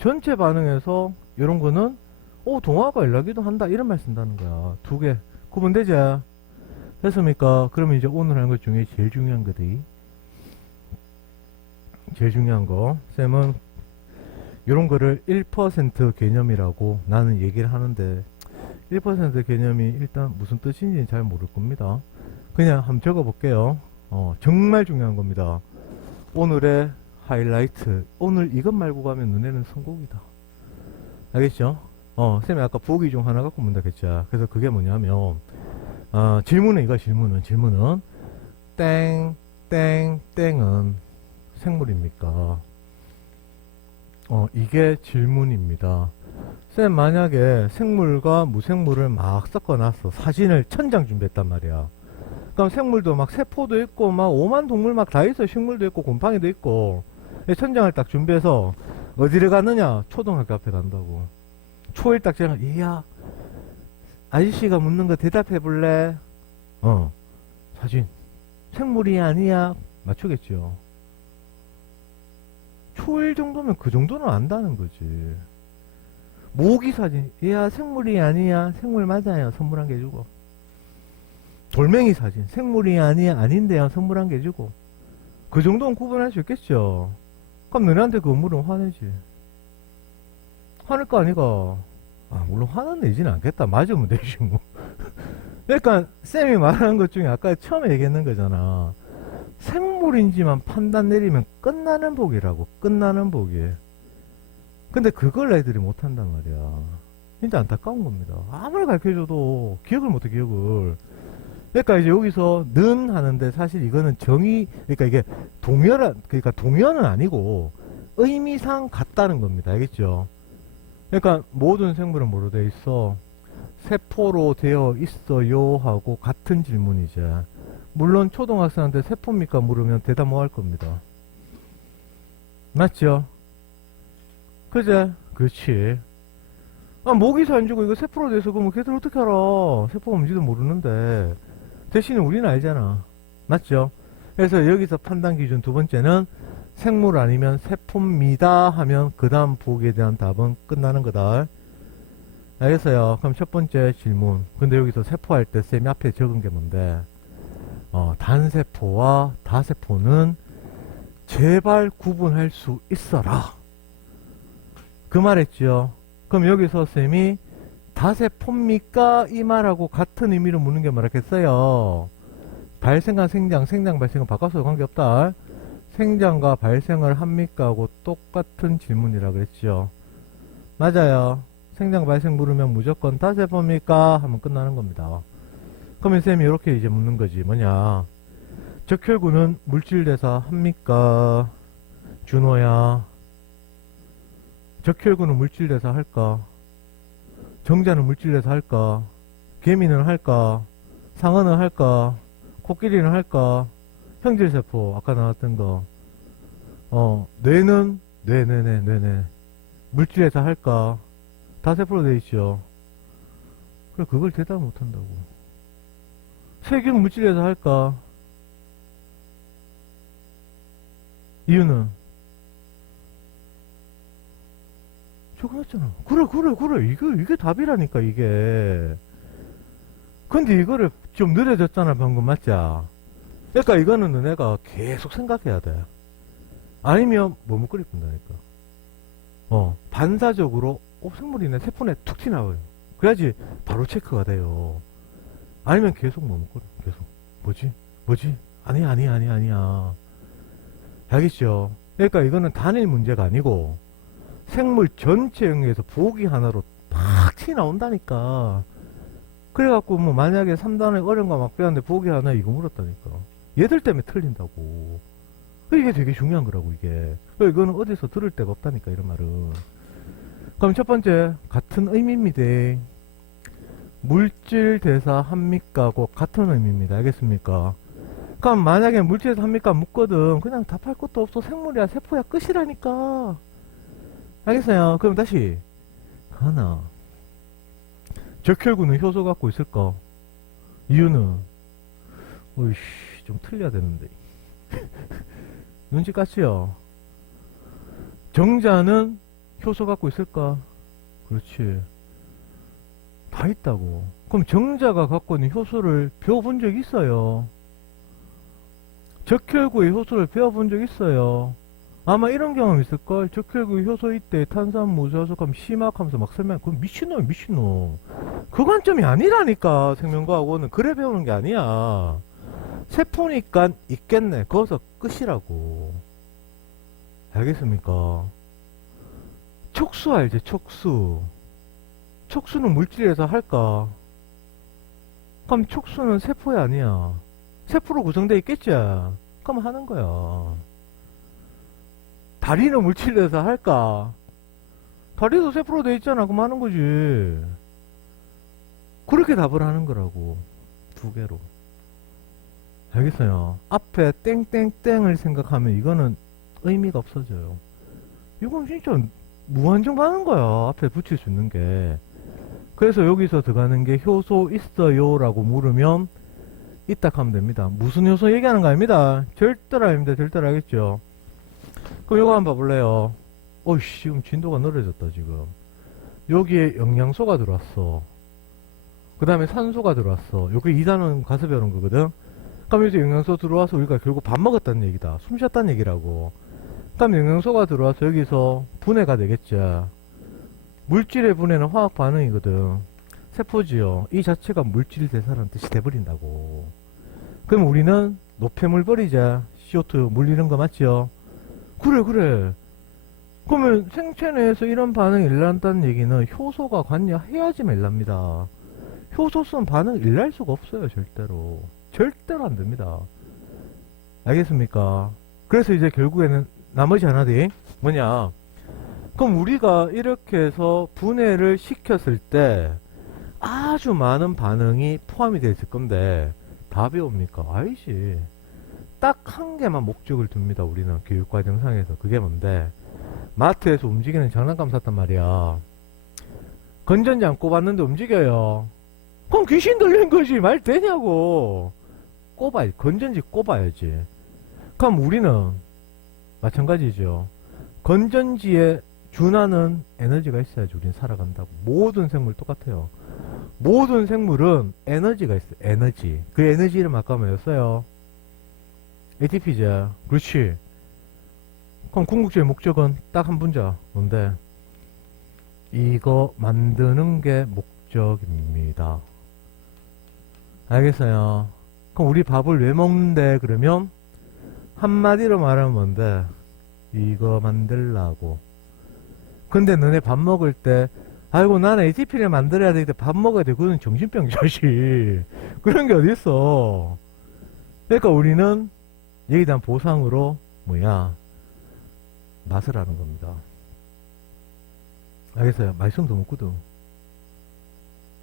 전체 반응에서 이런 거는 동화가 일나기도 한다 이런 말 쓴다는 거야. 두 개 구분되지? 됐습니까? 그러면 이제 오늘 하는 것 중에 제일 중요한 거지. 제일 중요한 거 쌤은 이런 거를 1% 개념이라고 나는 얘기를 하는데 1% 개념이 일단 무슨 뜻인지는 잘 모를 겁니다. 그냥 한번 적어 볼게요. 정말 중요한 겁니다. 오늘의 하이라이트. 오늘 이것 말고 가면 너네는 성공이다. 알겠죠? 쌤이 아까 보기 중 하나 갖고 문다 했죠. 그래서 그게 뭐냐면 질문은 이거 질문은 땡땡땡은 생물입니까? 이게 질문입니다. 쌤 만약에 생물과 무생물을 막 섞어놨어. 사진을 1000장 준비했단 말이야. 그럼 생물도 막 세포도 있고 막 오만 동물 막 다 있어. 식물도 있고 곰팡이도 있고. 1000장을 딱 준비해서 어디를 가느냐? 초등학교 앞에 간다고. 초일 딱 제가 이야 아저씨가 묻는 거 대답해 볼래? 사진 생물이 아니야 맞추겠죠. 초일 정도면 그 정도는 안다는 거지. 모기 사진 이야 생물이 아니야 생물 맞아요 선물 한 개 주고. 돌멩이 사진 생물이 아니야 아닌데요 선물 한 개 주고. 그 정도는 구분할 수 있겠죠. 그럼 너네한테 그 물은 화내지. 화낼 거 아니가. 물론 화는 내지는 않겠다. 맞으면 되지 뭐. 그러니까 쌤이 말하는 것 중에 아까 처음에 얘기했는 거잖아. 생물인지만 판단 내리면 끝나는 복이라고. 끝나는 복이. 근데 그걸 애들이 못한단 말이야. 진짜 안타까운 겁니다. 아무리 가르쳐줘도 기억을 못해 기억을. 그러니까 이제 여기서 는 하는데 사실 이거는 정의, 그러니까 이게 그러니까 동열은 아니고 의미상 같다는 겁니다. 알겠죠? 그러니까 모든 생물은 뭐로 되어 있어? 세포로 되어 있어요 하고 같은 질문이죠. 물론 초등학생한테 세포입니까 물으면 대답 뭐 할 겁니다. 맞죠? 그제? 그렇지. 아, 모기도 안 주고 이거 세포로 돼서 그러면 걔들 어떻게 알아? 세포가 뭔지도 모르는데. 대신에 우리는 알잖아. 맞죠? 그래서 여기서 판단 기준 두 번째는 생물 아니면 세포입니다 하면 그 다음 부호에 대한 답은 끝나는 거다. 알겠어요? 그럼 첫 번째 질문. 근데 여기서 세포할 때 쌤이 앞에 적은 게 뭔데? 단세포와 다세포는 제발 구분할 수 있어라. 그 말했죠. 그럼 여기서 쌤이 다세포입니까? 이 말하고 같은 의미로 묻는 게 뭐라겠어요? 발생과 생장 발생은 바꿔서 관계없다. 생장과 발생을 합니까? 하고 똑같은 질문이라 그랬죠. 맞아요. 생장 발생 물으면 무조건 다세포입니까? 하면 끝나는 겁니다. 그러면 쌤이 이렇게 이제 묻는 거지. 뭐냐? 적혈구는 물질대사 합니까? 준호야. 적혈구는 물질대사 할까? 정자는 물질대사 할까? 개미는 할까? 상어는 할까? 코끼리는 할까? 형질세포 아까 나왔던 거. 뇌는 뇌 물질대사 할까? 다세포로 돼 있죠. 그래 그걸 대답 못한다고. 세균은 물질대사 할까? 이유는 저거 했잖아. 그래. 이게 답이라니까, 이게. 근데 이거를 좀 느려졌잖아, 방금, 맞자? 그러니까 이거는 너네가 계속 생각해야 돼. 아니면, 머뭇거릴 뿐다니까. 반사적으로, 생물이네, 세포네, 툭 튀나와요. 그래야지 바로 체크가 돼요. 아니면 계속 머뭇거려, 계속. 뭐지? 아니야. 알겠죠? 그러니까 이거는 단일 문제가 아니고, 생물 전체 영역에서 보기 하나로 팍 튀나온다니까. 그래갖고 뭐 만약에 3단의 어려움과 막 배웠는데 보기 하나 이거 물었다니까. 얘들 때문에 틀린다고. 이게 되게 중요한 거라고 이게. 이거는 어디서 들을 데가 없다니까 이런 말은. 그럼 첫 번째 같은 의미입니다. 물질 대사 합니까? 고 같은 의미입니다. 알겠습니까? 그럼 만약에 물질 대사 합니까? 묻거든. 그냥 답할 것도 없어. 생물이야 세포야 끝이라니까. 알겠어요? 그럼 다시 하나. 적혈구는 효소 갖고 있을까? 이유는 오이씨 좀 틀려야 되는데 눈치 깠지요? 정자는 효소 갖고 있을까? 그렇지. 다 있다고. 그럼 정자가 갖고 있는 효소를 배워본 적 있어요? 적혈구의 효소를 배워본 적 있어요? 아마 이런 경험 있을걸? 적혈구 효소 이때 탄산무수화소하면 심화하면서 막 설명. 그건 미친놈. 그 관점이 아니라니까. 생명과학원은 그래 배우는 게 아니야. 세포니까 있겠네. 거기서 끝이라고. 알겠습니까? 촉수 알지? 촉수. 촉수는 물질에서 할까? 그럼 촉수는 세포야 아니야? 세포로 구성되어 있겠지? 그럼 하는 거야. 다리는 물질에서 할까? 다리도 세포로 돼 있잖아. 그럼 하는 거지. 그렇게 답을 하는 거라고. 두 개로. 알겠어요? 앞에 땡땡땡을 생각하면 이거는 의미가 없어져요. 이건 진짜 무한정 가는 거야. 앞에 붙일 수 있는 게. 그래서 여기서 들어가는 게 효소 있어요? 라고 물으면 있다 하면 됩니다. 무슨 효소 얘기하는 거 아닙니다. 절대로 아닙니다. 절대로 알겠죠? 그럼 이거 한번 봐볼래요? 어이씨, 지금 진도가 늘어졌다, 지금. 여기에 영양소가 들어왔어. 그 다음에 산소가 들어왔어. 여기 2단원 가서 배우는 거거든? 그럼 이제 영양소 들어와서 우리가 결국 밥 먹었다는 얘기다. 숨 쉬었다는 얘기라고. 그럼 영양소가 들어와서 여기서 분해가 되겠죠. 물질의 분해는 화학 반응이거든. 세포지요. 이 자체가 물질 대사라는 뜻이 돼버린다고. 그럼 우리는 노폐물 버리자. CO2 물리는 거 맞죠? 그래. 그러면 생체 내에서 이런 반응이 일어난다는 얘기는 효소가 관여해야지만 일납니다. 효소성 반응 일날 수가 없어요. 절대로. 절대로 안 됩니다. 알겠습니까? 그래서 이제 결국에는 나머지 하나들이 뭐냐. 그럼 우리가 이렇게 해서 분해를 시켰을 때 아주 많은 반응이 포함이 되어 있을 건데 답이 옵니까? 아니지. 딱 한 개만 목적을 둡니다. 우리는 교육과정상에서. 그게 뭔데? 마트에서 움직이는 장난감 샀단 말이야. 건전지 안 꼽았는데 움직여요. 그럼 귀신 들린 거지. 말 되냐고. 꼽아야지. 건전지 꼽아야지. 그럼 우리는 마찬가지죠. 건전지에 준하는 에너지가 있어야지 우리는 살아간다고. 모든 생물 똑같아요. 모든 생물은 에너지가 있어요. 에너지. 그 에너지 이름 아까 뭐였어요? ATP죠. 그렇지. 그럼 궁극적인 목적은 딱 한 분자. 뭔데? 이거 만드는 게 목적입니다. 알겠어요? 그럼 우리 밥을 왜 먹는데? 그러면 한마디로 말하면 뭔데? 이거 만들라고. 근데 너네 밥 먹을 때 아이고 나는 ATP를 만들어야 되는데 밥 먹어야 돼. 그건 정신병 자식. 그런 게 어딨어. 그러니까 우리는 여기에 대한 보상으로 뭐야? 맛을 하는 겁니다. 알겠어요? 맛있으면 더 먹거든.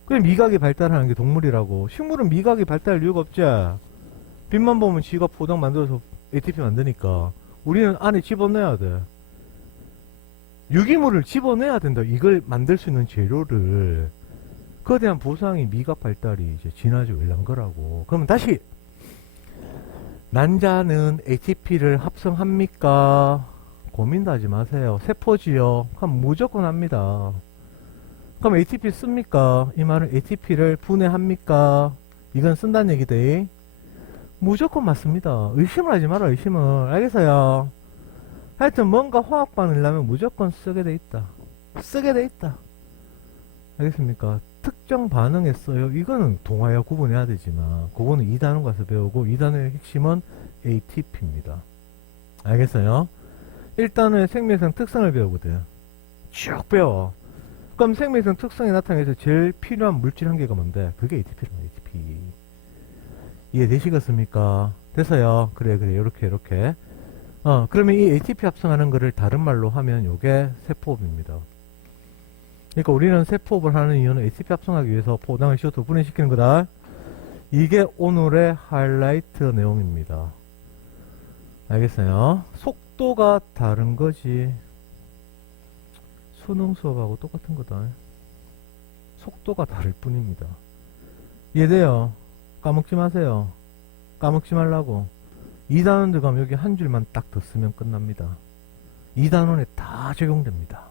그냥 미각이 발달하는 게 동물이라고. 식물은 미각이 발달할 이유가 없지. 빛만 보면 지가 포장 만들어서 ATP 만드니까. 우리는 안에 집어넣어야 돼. 유기물을 집어넣어야 된다. 이걸 만들 수 있는 재료를. 그에 대한 보상이 미각 발달이 이제 지나죠. 일난 거라고. 그러면 다시 난자는 ATP를 합성합니까? 고민도 하지 마세요. 세포지요. 그럼 무조건 합니다. 그럼 ATP 씁니까? 이 말은 ATP를 분해합니까? 이건 쓴다는 얘기대. 무조건 맞습니다. 의심을 하지 마라. 의심을. 알겠어요? 하여튼 뭔가 화학 반응을 하면 무조건 쓰게 돼 있다. 쓰게 돼 있다. 알겠습니까? 특정 반응에 써요. 이거는 동화와 구분해야 되지만 그거는 2단원 가서 배우고 2단원의 핵심은 ATP입니다. 알겠어요? 1단원의 생명성 특성을 배우거든. 쭉 배워. 그럼 생명성 특성이 나타내서 제일 필요한 물질 한 개가 뭔데? 그게 ATP입니다. ATP. 이해되시겠습니까? 됐어요. 그래 요렇게 그러면 이 ATP 합성하는 거를 다른 말로 하면 요게 세포업입니다. 그러니까 우리는 세포업을 하는 이유는 ATP 합성하기 위해서 포당을 CO2 분해시키는 거다. 이게 오늘의 하이라이트 내용입니다. 알겠어요? 속도가 다른 거지. 수능 수업하고 똑같은 거다. 속도가 다를 뿐입니다. 이해돼요? 까먹지 마세요. 까먹지 말라고. 2단원 들어가면 여기 한 줄만 딱 더 쓰면 끝납니다. 2단원에 다 적용됩니다.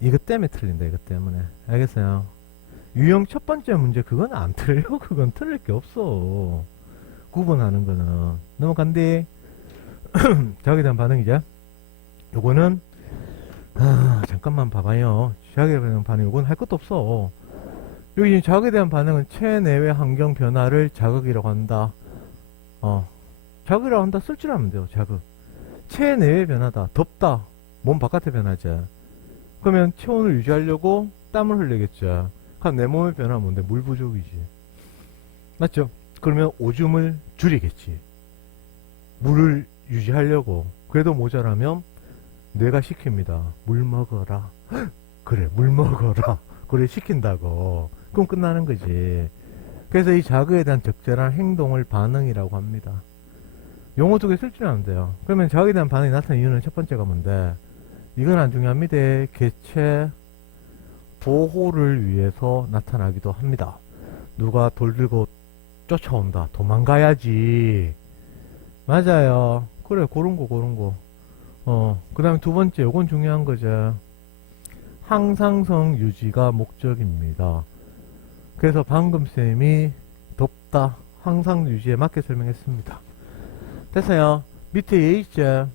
이것 때문에 틀린다. 이것 때문에. 알겠어요? 유형 첫 번째 문제 그건 안 틀려. 그건 틀릴 게 없어. 구분하는 거는. 넘어간디. 자극에 대한 반응이죠. 요거는 잠깐만 봐봐요. 자극에 대한 반응 요건 할 것도 없어. 여기 자극에 대한 반응은 체내외 환경 변화를 자극이라고 한다. 자극이라고 한다 쓸 줄 알면 돼요. 자극. 체내외 변화다. 덥다. 몸 바깥의 변화죠. 그러면 체온을 유지하려고 땀을 흘리겠죠. 그럼 내 몸의 변화는 뭔데? 물 부족이지. 맞죠? 그러면 오줌을 줄이겠지. 물을 유지하려고. 그래도 모자라면 뇌가 시킵니다. 물 먹어라. 그래, 물 먹어라. 그래, 시킨다고. 그럼 끝나는 거지. 그래서 이 자극에 대한 적절한 행동을 반응이라고 합니다. 용어 두 개 쓸 줄 아면 돼요. 그러면 자극에 대한 반응이 나타나는 이유는 첫 번째가 뭔데? 이건 안 중요합니다. 개체 보호를 위해서 나타나기도 합니다. 누가 돌 들고 쫓아온다. 도망가야지. 맞아요. 그래, 그런 거. 그 다음에 두 번째, 요건 중요한 거죠. 항상성 유지가 목적입니다. 그래서 방금 쌤이 덥다, 항상 유지에 맞게 설명했습니다. 됐어요. 밑에 얘 있죠.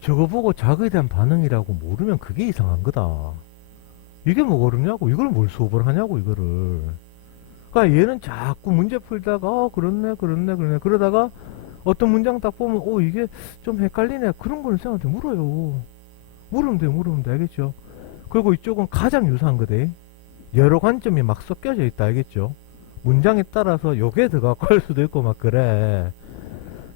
저거 보고 자극에 대한 반응이라고 모르면 그게 이상한 거다. 이게 뭐가 어렵냐고. 이걸 뭘 수업을 하냐고, 이거를. 그러니까 얘는 자꾸 문제 풀다가 그렇네 그러다가 어떤 문장 딱 보면 이게 좀 헷갈리네. 그런 거는 쌤한테 물어요. 물으면 돼. 알겠죠? 그리고 이쪽은 가장 유사한 거대. 여러 관점이 막 섞여져 있다 알겠죠? 문장에 따라서 요게 들어가고 할 수도 있고 막 그래.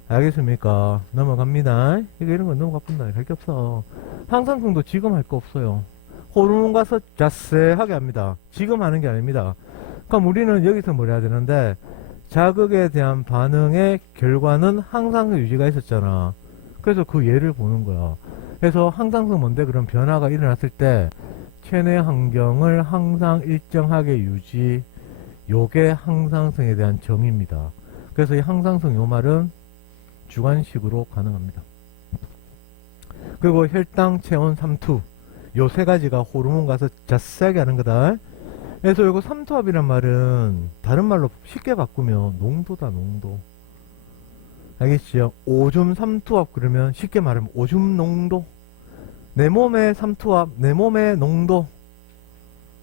알겠습니까? 넘어갑니다. 이런 건 넘어가본다. 할 게 없어. 항상성도 지금 할 거 없어요. 호르몬 가서 자세하게 합니다. 지금 하는 게 아닙니다. 그럼 우리는 여기서 뭘 해야 되는데, 자극에 대한 반응의 결과는 항상 유지가 있었잖아. 그래서 그 예를 보는 거야. 그래서 항상성 뭔데? 그런 변화가 일어났을 때 체내 환경을 항상 일정하게 유지, 요게 항상성에 대한 정의입니다. 그래서 이 항상성 요 말은 주관식으로 가능합니다. 그리고 혈당, 체온, 삼투 요 세 가지가 호르몬 가서 자세하게 하는 거다. 그래서 요거 삼투압이란 말은 다른 말로 쉽게 바꾸면 농도다, 농도. 알겠지요? 오줌 삼투압 그러면 쉽게 말하면 오줌 농도. 내 몸의 삼투압, 내 몸의 농도.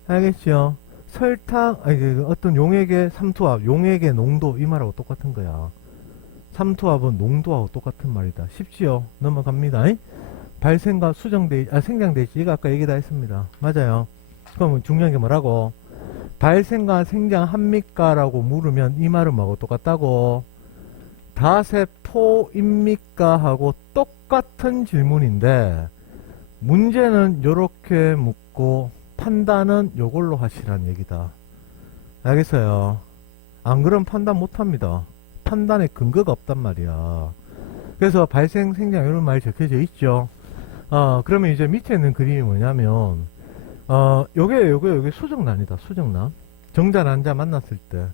알겠지요? 설탕, 어떤 용액의 삼투압, 용액의 농도 이 말하고 똑같은 거야. 삼투압은 농도하고 똑같은 말이다. 쉽지요? 넘어갑니다. 발생과 생장대지. 이거 아까 얘기 다 했습니다. 맞아요. 그럼 중요한 게 뭐라고? 발생과 생장합니까? 라고 물으면 이 말은 뭐하고 똑같다고? 다세포입니까? 하고 똑같은 질문인데 문제는 요렇게 묻고 판단은 요걸로 하시라는 얘기다. 알겠어요? 안 그러면 판단 못합니다. 판단에 근거가 없단 말이야. 그래서 발생, 생장 이런 말이 적혀져 있죠. 그러면 이제 밑에 있는 그림이 뭐냐면 요게 수정란이다. 수정란. 정자 난자 만났을 때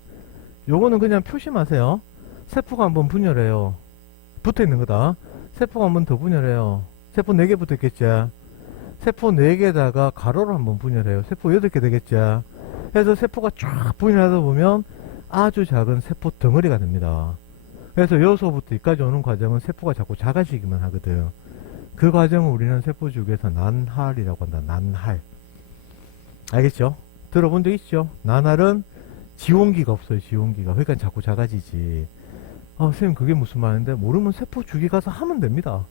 요거는 그냥 표시마세요. 세포가 한번 분열해요. 붙어있는 거다. 세포가 한번 더 분열해요. 세포 4개 붙어있겠지. 세포 4개에다가 가로로 한번 분열해요. 세포 8개 되겠지. 그래서 세포가 쫙 분열하다 보면 아주 작은 세포 덩어리가 됩니다. 그래서 여기서부터 여기까지 오는 과정은 세포가 자꾸 작아지기만 하거든. 그 과정을 우리는 세포주기에서 난할이라고 한다. 난할. 알겠죠? 들어본 적 있죠? 난할은 지원기가 없어요. 지원기가. 그러니까 자꾸 작아지지. 선생님 그게 무슨 말인데? 모르면 세포주기 가서 하면 됩니다.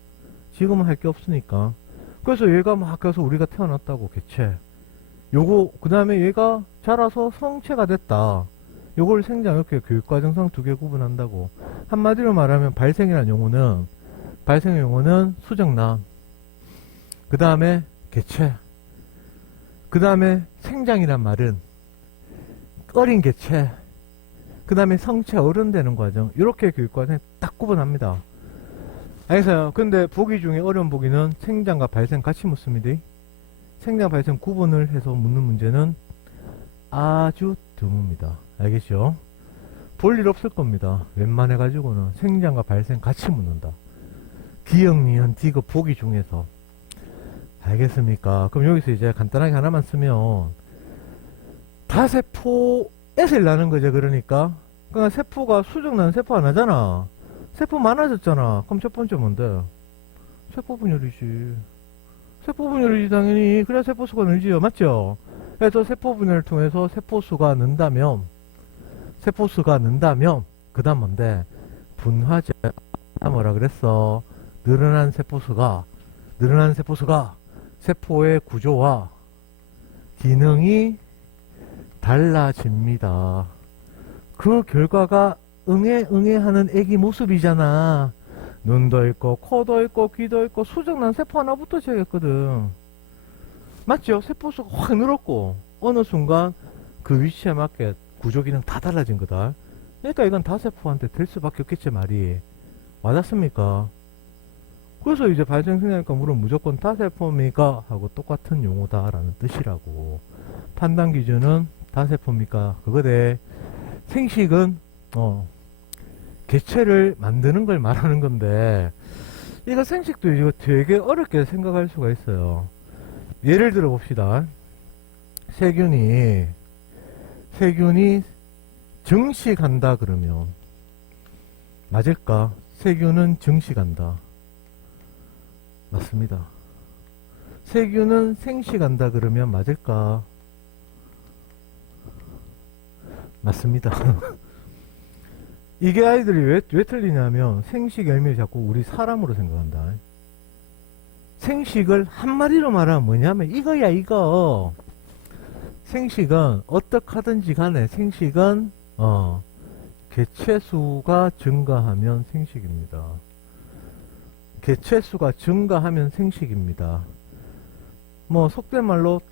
지금은 할 게 없으니까. 그래서 얘가 막 가서 우리가 태어났다고 개체. 요거 그 다음에 얘가 자라서 성체가 됐다. 요걸 생장 이렇게 교육과정상 2개 구분한다고. 한마디로 말하면 발생이라는 용어는 수정란, 그 다음에 개체, 그 다음에 생장이란 말은 어린 개체, 그 다음에 성체 어른 되는 과정. 이렇게 교육과정에 딱 구분합니다. 알겠어요? 근데 보기 중에 어려운 보기는 생장과 발생 같이 묻습니다. 생장 발생 구분을 해서 묻는 문제는 아주 드뭅니다. 알겠죠? 볼 일 없을 겁니다. 웬만해 가지고는 생장과 발생 같이 묻는다. 기억, 니은, 디귿 보기 중에서. 알겠습니까? 그럼 여기서 이제 간단하게 하나만 쓰면 다세포에서 일나는 거죠. 그러니까 세포가 수정난 세포 안 하잖아. 세포 많아졌잖아. 그럼 첫 번째 뭔데? 세포 분열이지. 세포 분열이지 당연히. 그래야 세포수가 늘지요. 맞죠? 그래서 세포 분열을 통해서 세포수가 는다면 그 다음 뭔데? 분화제. 뭐라 그랬어? 늘어난 세포수가 세포의 구조와 기능이 달라집니다. 그 결과가 응애 하는 애기 모습이잖아. 눈도 있고 코도 있고 귀도 있고 수정난 세포 하나부터 시작했거든. 맞죠? 세포수가 확 늘었고 어느 순간 그 위치에 맞게 구조기능 다 달라진 거다. 그러니까 이건 다세포한테 될 수밖에 없겠지 말이. 맞았습니까? 그래서 이제 발생생장이니까 물은 무조건 다세포입니까? 하고 똑같은 용어다라는 뜻이라고. 판단 기준은 다세포입니까? 그거대. 생식은 개체를 만드는 걸 말하는 건데 이거 생식도 이거 되게 어렵게 생각할 수가 있어요. 예를 들어 봅시다. 세균이 증식한다 그러면 맞을까? 세균은 증식한다. 맞습니다. 세균은 생식한다 그러면 맞을까? 맞습니다. 이게 아이들이 왜 틀리냐면 생식 열매를 자꾸 우리 사람으로 생각한다. 생식을 한마디로 말하면 뭐냐면 이거야 이거. 생식은 어떻게 하든지 간에 생식은 개체수가 증가하면 생식입니다. 개체수가 증가하면 생식입니다. 뭐 속된 말로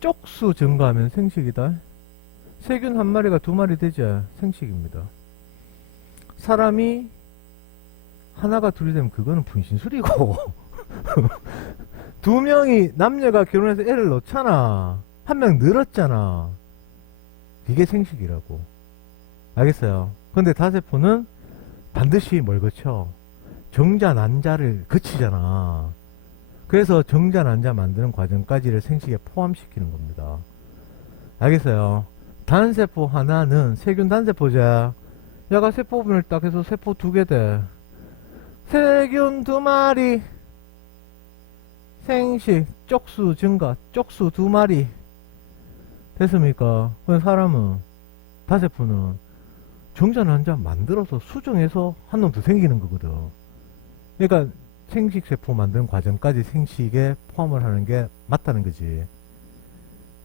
쪽수 증가하면 생식이다. 세균 한 마리가 두 마리 되자 생식입니다. 사람이 하나가 둘이 되면 그거는 분신술이고 두 명이 남녀가 결혼해서 애를 낳잖아. 한 명 늘었잖아. 이게 생식이라고. 알겠어요? 근데 다세포는 반드시 뭘 거쳐? 정자 난자를 거치잖아. 그래서 정자 난자 만드는 과정까지를 생식에 포함시키는 겁니다. 알겠어요? 단세포 하나는 세균 단세포자. 얘가 세포분을 딱 해서 세포 두 개 돼. 세균 두 마리. 생식, 쪽수 증가, 쪽수 두 마리. 됐습니까? 그럼 사람은, 다세포는 정자 난자 만들어서 수정해서 한 놈 더 생기는 거거든. 그러니까 생식세포 만드는 과정까지 생식에 포함을 하는 게 맞다는 거지.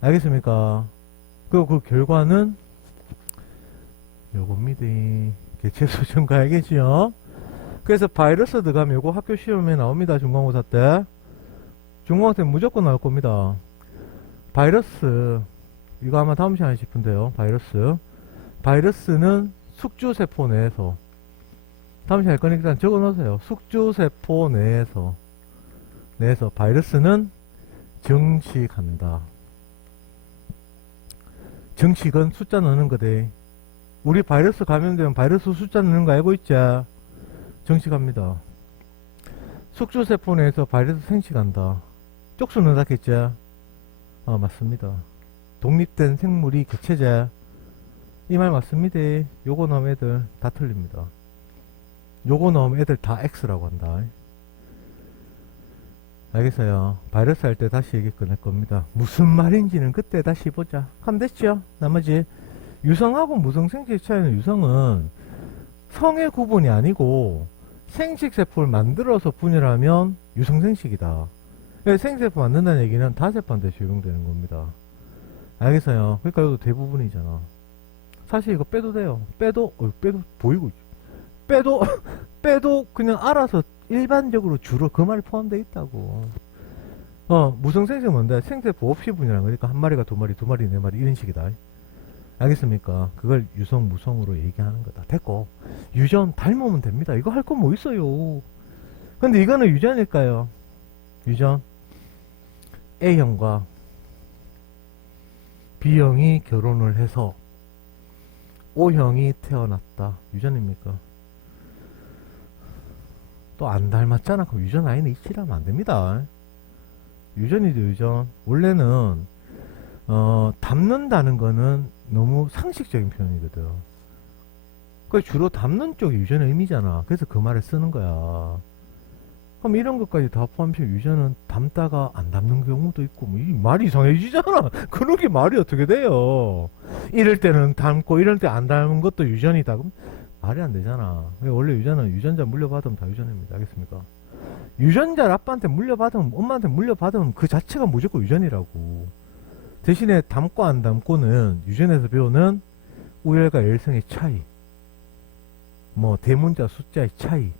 알겠습니까? 그리고 그 결과는 요겁니다. 개체수 증가하겠지요. 그래서 바이러스 들어가면 요거 학교 시험에 나옵니다. 중간고사 때. 중간고사 때 무조건 나올 겁니다. 바이러스 이거 아마 다음 시간에 싶은데요. 바이러스는 숙주세포 내에서 다음 시간에 할 거니까 일단 적어 놓으세요. 숙주세포 내에서 바이러스는 증식한다. 증식은 숫자 넣는 거대. 우리 바이러스 감염되면 바이러스 숫자 넣는 거 알고 있지? 증식합니다. 숙주세포 내에서 바이러스 생식한다. 쪽수 넣었겠지? 맞습니다. 독립된 생물이 개체제. 이 말 맞습니다. 요거 넣으면 애들 다 틀립니다. 요거 넣으면 애들 다 X라고 한다. 알겠어요? 바이러스 할 때 다시 얘기 꺼낼 겁니다. 무슨 말인지는 그때 다시 보자. 하면 됐죠? 나머지 유성하고 무성 생식 차이는 유성은 성의 구분이 아니고 생식세포를 만들어서 분열하면 유성생식이다. 생식세포 만든다는 얘기는 다세포한테 적용되는 겁니다. 알겠어요? 그러니까 이것도 대부분이잖아. 사실 이거 빼도 돼요. 빼도 보이고 빼도 그냥 알아서 일반적으로 주로 그 말이 포함되어 있다고. 무성생식은 뭔데? 생세포 없이 분열한 거니까 한 마리가 두 마리, 두 마리, 네 마리 이런 식이다. 알겠습니까? 그걸 유성, 무성으로 얘기하는 거다. 됐고 유전 닮으면 됩니다. 이거 할 거 뭐 있어요. 근데 이거는 유전일까요? 유전 A형과 B형이 결혼을 해서 O형이 태어났다. 유전입니까? 또 안 닮았잖아. 그럼 유전 라인에 이치라면 안 됩니다. 유전이죠, 유전. 원래는 닮는다는 거는 너무 상식적인 표현이거든. 그 주로 닮는 쪽이 유전의 의미잖아. 그래서 그 말을 쓰는 거야. 그럼 이런 것까지 다 포함시켜 유전은 닮다가 안 닮는 경우도 있고, 뭐 이 말이 이상해지잖아. 그러게 말이 어떻게 돼요? 이럴 때는 닮고 이럴 때 안 닮은 것도 유전이다. 그럼 말이 안 되잖아. 원래 유전은 유전자 물려받으면 다 유전입니다. 알겠습니까? 유전자를 아빠한테 물려받으면, 엄마한테 물려받으면 그 자체가 무조건 유전이라고. 대신에 닮고 안 닮고는 유전에서 배우는 우열과 열성의 차이, 뭐 대문자 숫자의 차이,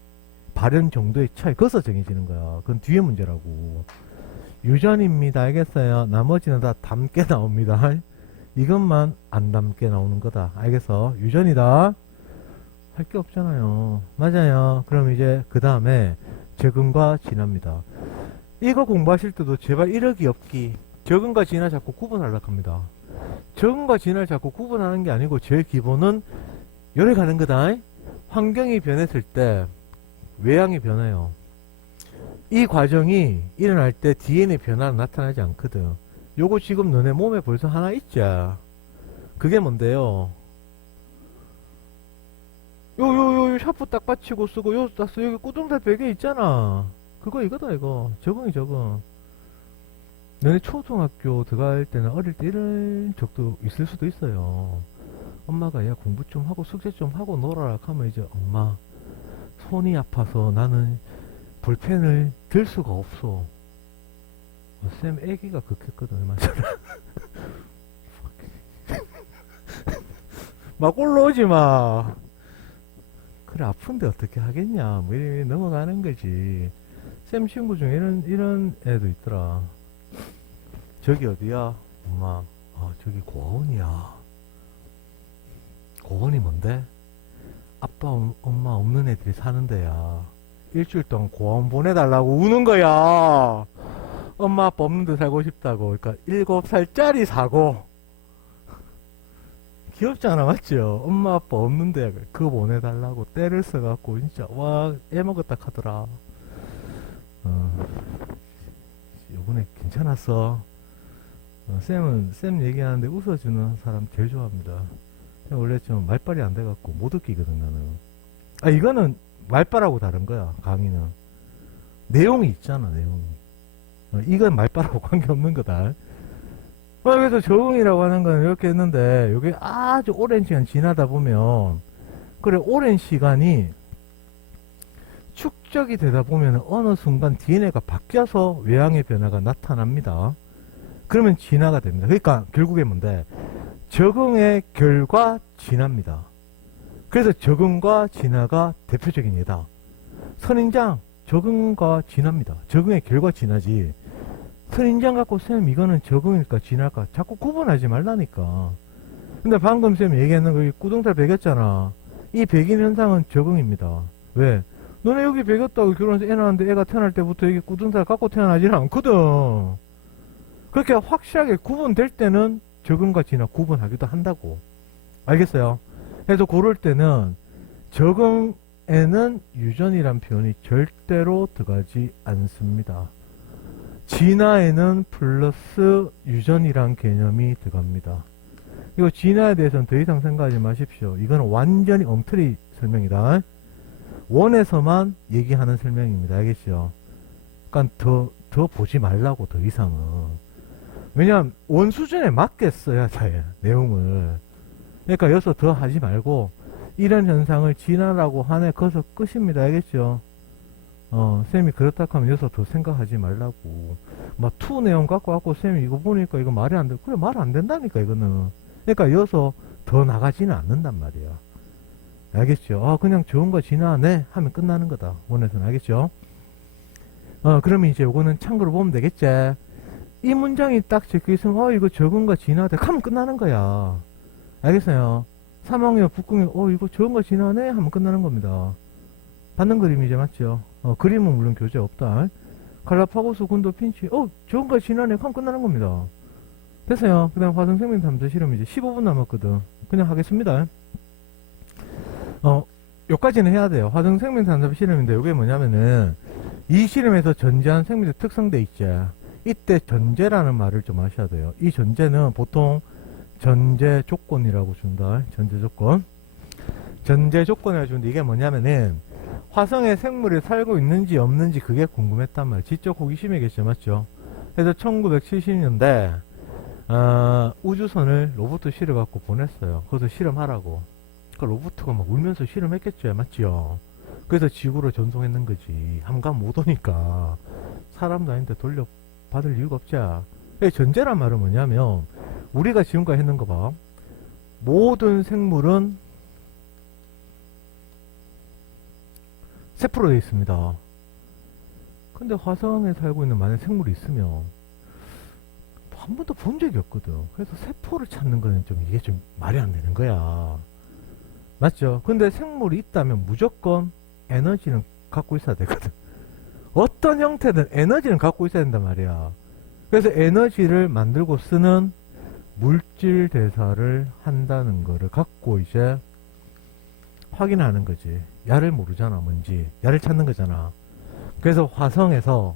발현 정도의 차이, 그것서 정해지는 거야. 그건 뒤에 문제라고. 유전입니다. 알겠어요? 나머지는 다 닮게 나옵니다. 이것만 안 닮게 나오는 거다. 알겠어? 유전이다. 할 게 없잖아요. 맞아요. 그럼 이제 그 다음에 적응과 진화입니다. 이거 공부하실 때도 제발 이러기 없기. 적응과 진화 자꾸 구분하려고 합니다. 적응과 진화를 자꾸 구분하는 게 아니고 제일 기본은 열에 가는 거다. 환경이 변했을 때 외양이 변해요. 이 과정이 일어날 때 DNA 변화는 나타나지 않거든. 요거 지금 너네 몸에 벌써 하나 있지? 그게 뭔데요? 요 샤프 딱 받치고 쓰고 요 딱 쓰고 여기 꾸둥살 베개 있잖아. 그거 이거다 이거. 적응이 적응. 너네 초등학교 들어갈 때는 어릴 때 이런 적도 있을 수도 있어요. 엄마가 야 공부 좀 하고 숙제 좀 하고 놀아라 하면 이제 엄마 손이 아파서 나는 볼펜을 들 수가 없어. 쌤 애기가 극했거든. 맞아. 막 올라오지 마. 그래, 아픈데 어떻게 하겠냐. 뭐, 이렇게 넘어가는 거지. 쌤 친구 중에 이런 애도 있더라. 저기 어디야? 엄마. 아, 저기 고아원이야. 고아원이 뭔데? 아빠, 엄마 없는 애들이 사는 데야. 일주일 동안 고아원 보내달라고 우는 거야. 엄마, 아빠 없는 데 살고 싶다고. 그러니까 7살짜리 사고. 귀엽잖아, 맞죠? 엄마, 아빠 없는 데 그거 보내달라고 때를 써갖고, 진짜, 와, 애 먹었다 카더라. 요번에 괜찮았어. 쌤 얘기하는데 웃어주는 사람 제일 좋아합니다. 원래 좀 말빨이 안 돼갖고 못 웃기거든, 나는. 아, 이거는 말빨하고 다른 거야, 강의는. 내용이 있잖아, 내용이. 이건 말빨하고 관계없는 거다. 그래서 적응이라고 하는 건 이렇게 했는데, 이게 아주 오랜 시간 지나다 보면, 그래, 오랜 시간이 축적이 되다 보면 어느 순간 DNA가 바뀌어서 외향의 변화가 나타납니다. 그러면 진화가 됩니다. 그러니까 결국에 뭔데? 적응의 결과 진화입니다. 그래서 적응과 진화가 대표적인 예다. 선인장, 적응과 진화입니다. 적응의 결과 진화지. 선인장 갖고 쌤 이거는 적응일까 진화일까 자꾸 구분하지 말라니까. 근데 방금 쌤 얘기했는 거 꾸둥살 베겼잖아. 이 베긴 현상은 적응입니다. 왜? 너네 여기 베겼다고 결혼해서 애 낳았는데 애가 태어날 때부터 이게 꾸둥살 갖고 태어나지는 않거든. 그렇게 확실하게 구분될 때는 적응과 진화 구분하기도 한다고. 알겠어요? 그래서 그럴 때는 적응에는 유전이란 표현이 절대로 들어가지 않습니다. 진화에는 플러스 유전이란 개념이 들어갑니다. 이거 진화에 대해서는 더 이상 생각하지 마십시오. 이거는 완전히 엉터리 설명이다. 원에서만 얘기하는 설명입니다. 알겠죠? 그러니까 더 보지 말라고, 더 이상은. 왜냐면 원 수준에 맞게 써야 돼, 내용을. 그러니까 여기서 더 하지 말고 이런 현상을 진화라고 하네, 거기서 끝입니다. 알겠죠? 쌤이 그렇다 하면 여기서 더 생각하지 말라고. 막 투 내용 갖고 쌤이 이거 보니까 이거 말이 안 돼. 그래, 말 안 된다니까 이거는. 그러니까 여기서 더 나가지는 않는단 말이야. 알겠죠? 그냥 좋은 거 진화네 하면 끝나는 거다, 원에서는. 알겠죠? 그러면 이제 요거는 참고로 보면 되겠지. 이 문장이 딱 적혀있으면 이거 적은 거 진화돼 하면 끝나는 거야. 알겠어요? 사망이와 북궁이 이거 적은 거 진화네 하면 끝나는 겁니다. 받는 그림이죠, 맞죠? 그림은 물론 교재 없다. 갈라파고스 군도 핀치 적은 거 진화네 하면 끝나는 겁니다. 됐어요. 그 다음 화성생명 탐사 실험 이제 15분 남았거든. 그냥 하겠습니다. 요까지는 해야 돼요. 화성생명 탐사 실험인데 요게 뭐냐면은 이 실험에서 전제한 생명의 특성대 있죠. 이때 전제라는 말을 좀 아셔야 돼요. 이 전제는 보통 전제 조건이라고 준다. 전제 조건. 전제 조건이라고 주는데 이게 뭐냐면은 화성에 생물이 살고 있는지 없는지 그게 궁금했단 말이에요. 지적 호기심이겠죠. 맞죠? 그래서 1970년대 우주선을 로봇 실어갖고 보냈어요. 거기서 실험하라고. 그러니까 로봇가 막 울면서 실험했겠죠. 맞죠? 그래서 지구로 전송했는 거지. 함감 못 오니까 사람도 아닌데 돌려받을 이유가 없자. 전제란 말은 뭐냐면 우리가 지금까지 했는 거 봐. 모든 생물은 세포로 되어 있습니다. 근데 화성에 살고 있는 만약 생물이 있으면 한 번도 본 적이 없거든. 그래서 세포를 찾는 거는 좀 이게 좀 말이 안 되는 거야. 맞죠? 근데 생물이 있다면 무조건 에너지는 갖고 있어야 되거든. 어떤 형태든 에너지는 갖고 있어야 된단 말이야. 그래서 에너지를 만들고 쓰는 물질 대사를 한다는 거를 갖고 이제 확인하는 거지. 야를 모르잖아, 뭔지. 야를 찾는 거잖아. 그래서 화성에서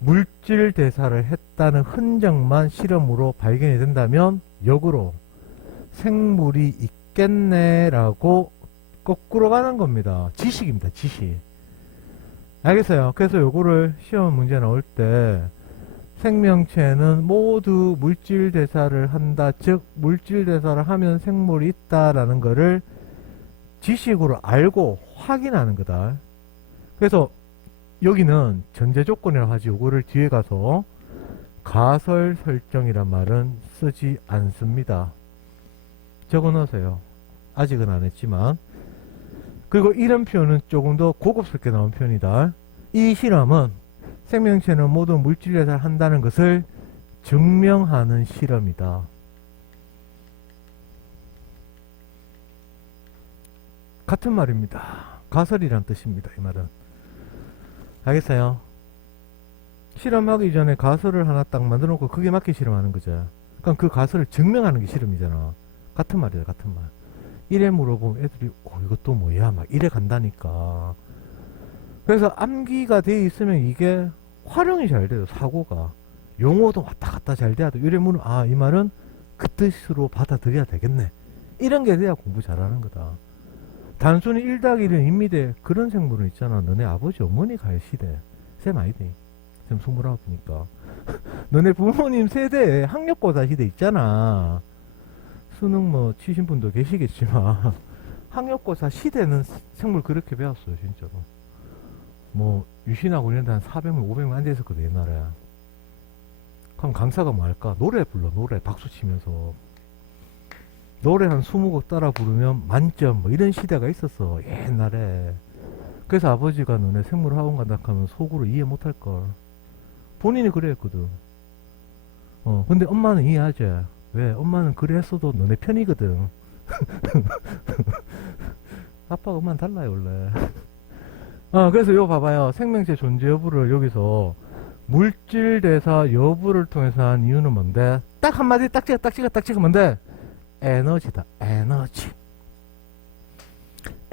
물질 대사를 했다는 흔적만 실험으로 발견이 된다면 역으로 생물이 있겠네라고 거꾸로 가는 겁니다. 지식입니다, 지식. 알겠어요? 그래서 요거를 시험 문제 나올 때 생명체는 모두 물질 대사를 한다. 즉 물질 대사를 하면 생물이 있다라는 거를 지식으로 알고 확인하는 거다. 그래서 여기는 전제 조건이라고 하지. 요거를 뒤에 가서 가설 설정이란 말은 쓰지 않습니다. 적어 넣으세요. 아직은 안 했지만. 그리고 이런 표현은 조금 더 고급스럽게 나온 표현이다. 이 실험은 생명체는 모두 물질에서 한다는 것을 증명하는 실험이다. 같은 말입니다. 가설이란 뜻입니다. 이 말은. 알겠어요? 실험하기 전에 가설을 하나 딱 만들어 놓고 그게 맞게 실험하는 거죠. 그럼 그 가설을 증명하는 게 실험이잖아. 같은 말이다. 같은 말. 이래 물어보면 애들이 이것도 뭐야 막 이래 간다니까. 그래서 암기가 돼 있으면 이게 활용이 잘 돼요. 사고가. 용어도 왔다 갔다 잘 돼야 돼. 이래 물으면 이 말은 그 뜻으로 받아들여야 되겠네. 이런 게 돼야 공부 잘하는 거다. 단순히 1 더하기 1은 인미대 그런 생물은 있잖아. 너네 아버지 어머니 갈 시대. 쌤 아이디. 쌤 29이니까. 너네 부모님 세대에 학력고사 시대 있잖아. 수능 뭐 치신 분도 계시겠지만 학력고사 시대는 생물 그렇게 배웠어요. 진짜로. 뭐 유신하고 이런 데한 400명 500명 앉아있었거든 옛날에. 그럼 강사가 뭐 할까? 노래 불러. 노래 박수 치면서 노래 한 20곡 따라 부르면 만점 뭐 이런 시대가 있었어 옛날에. 그래서 아버지가 너네 생물 학원 간다 하면 속으로 이해 못할걸. 본인이 그래 했거든. 근데 엄마는 이해하지. 왜? 엄마는 그래 했어도 너네 편이거든. 아빠가 엄마는 달라요 원래. 그래서 이거 봐봐요. 생명체 존재 여부를 여기서 물질 대사 여부를 통해서 한 이유는 뭔데? 딱 한마디 딱 찍어 뭔데? 에너지다. 에너지.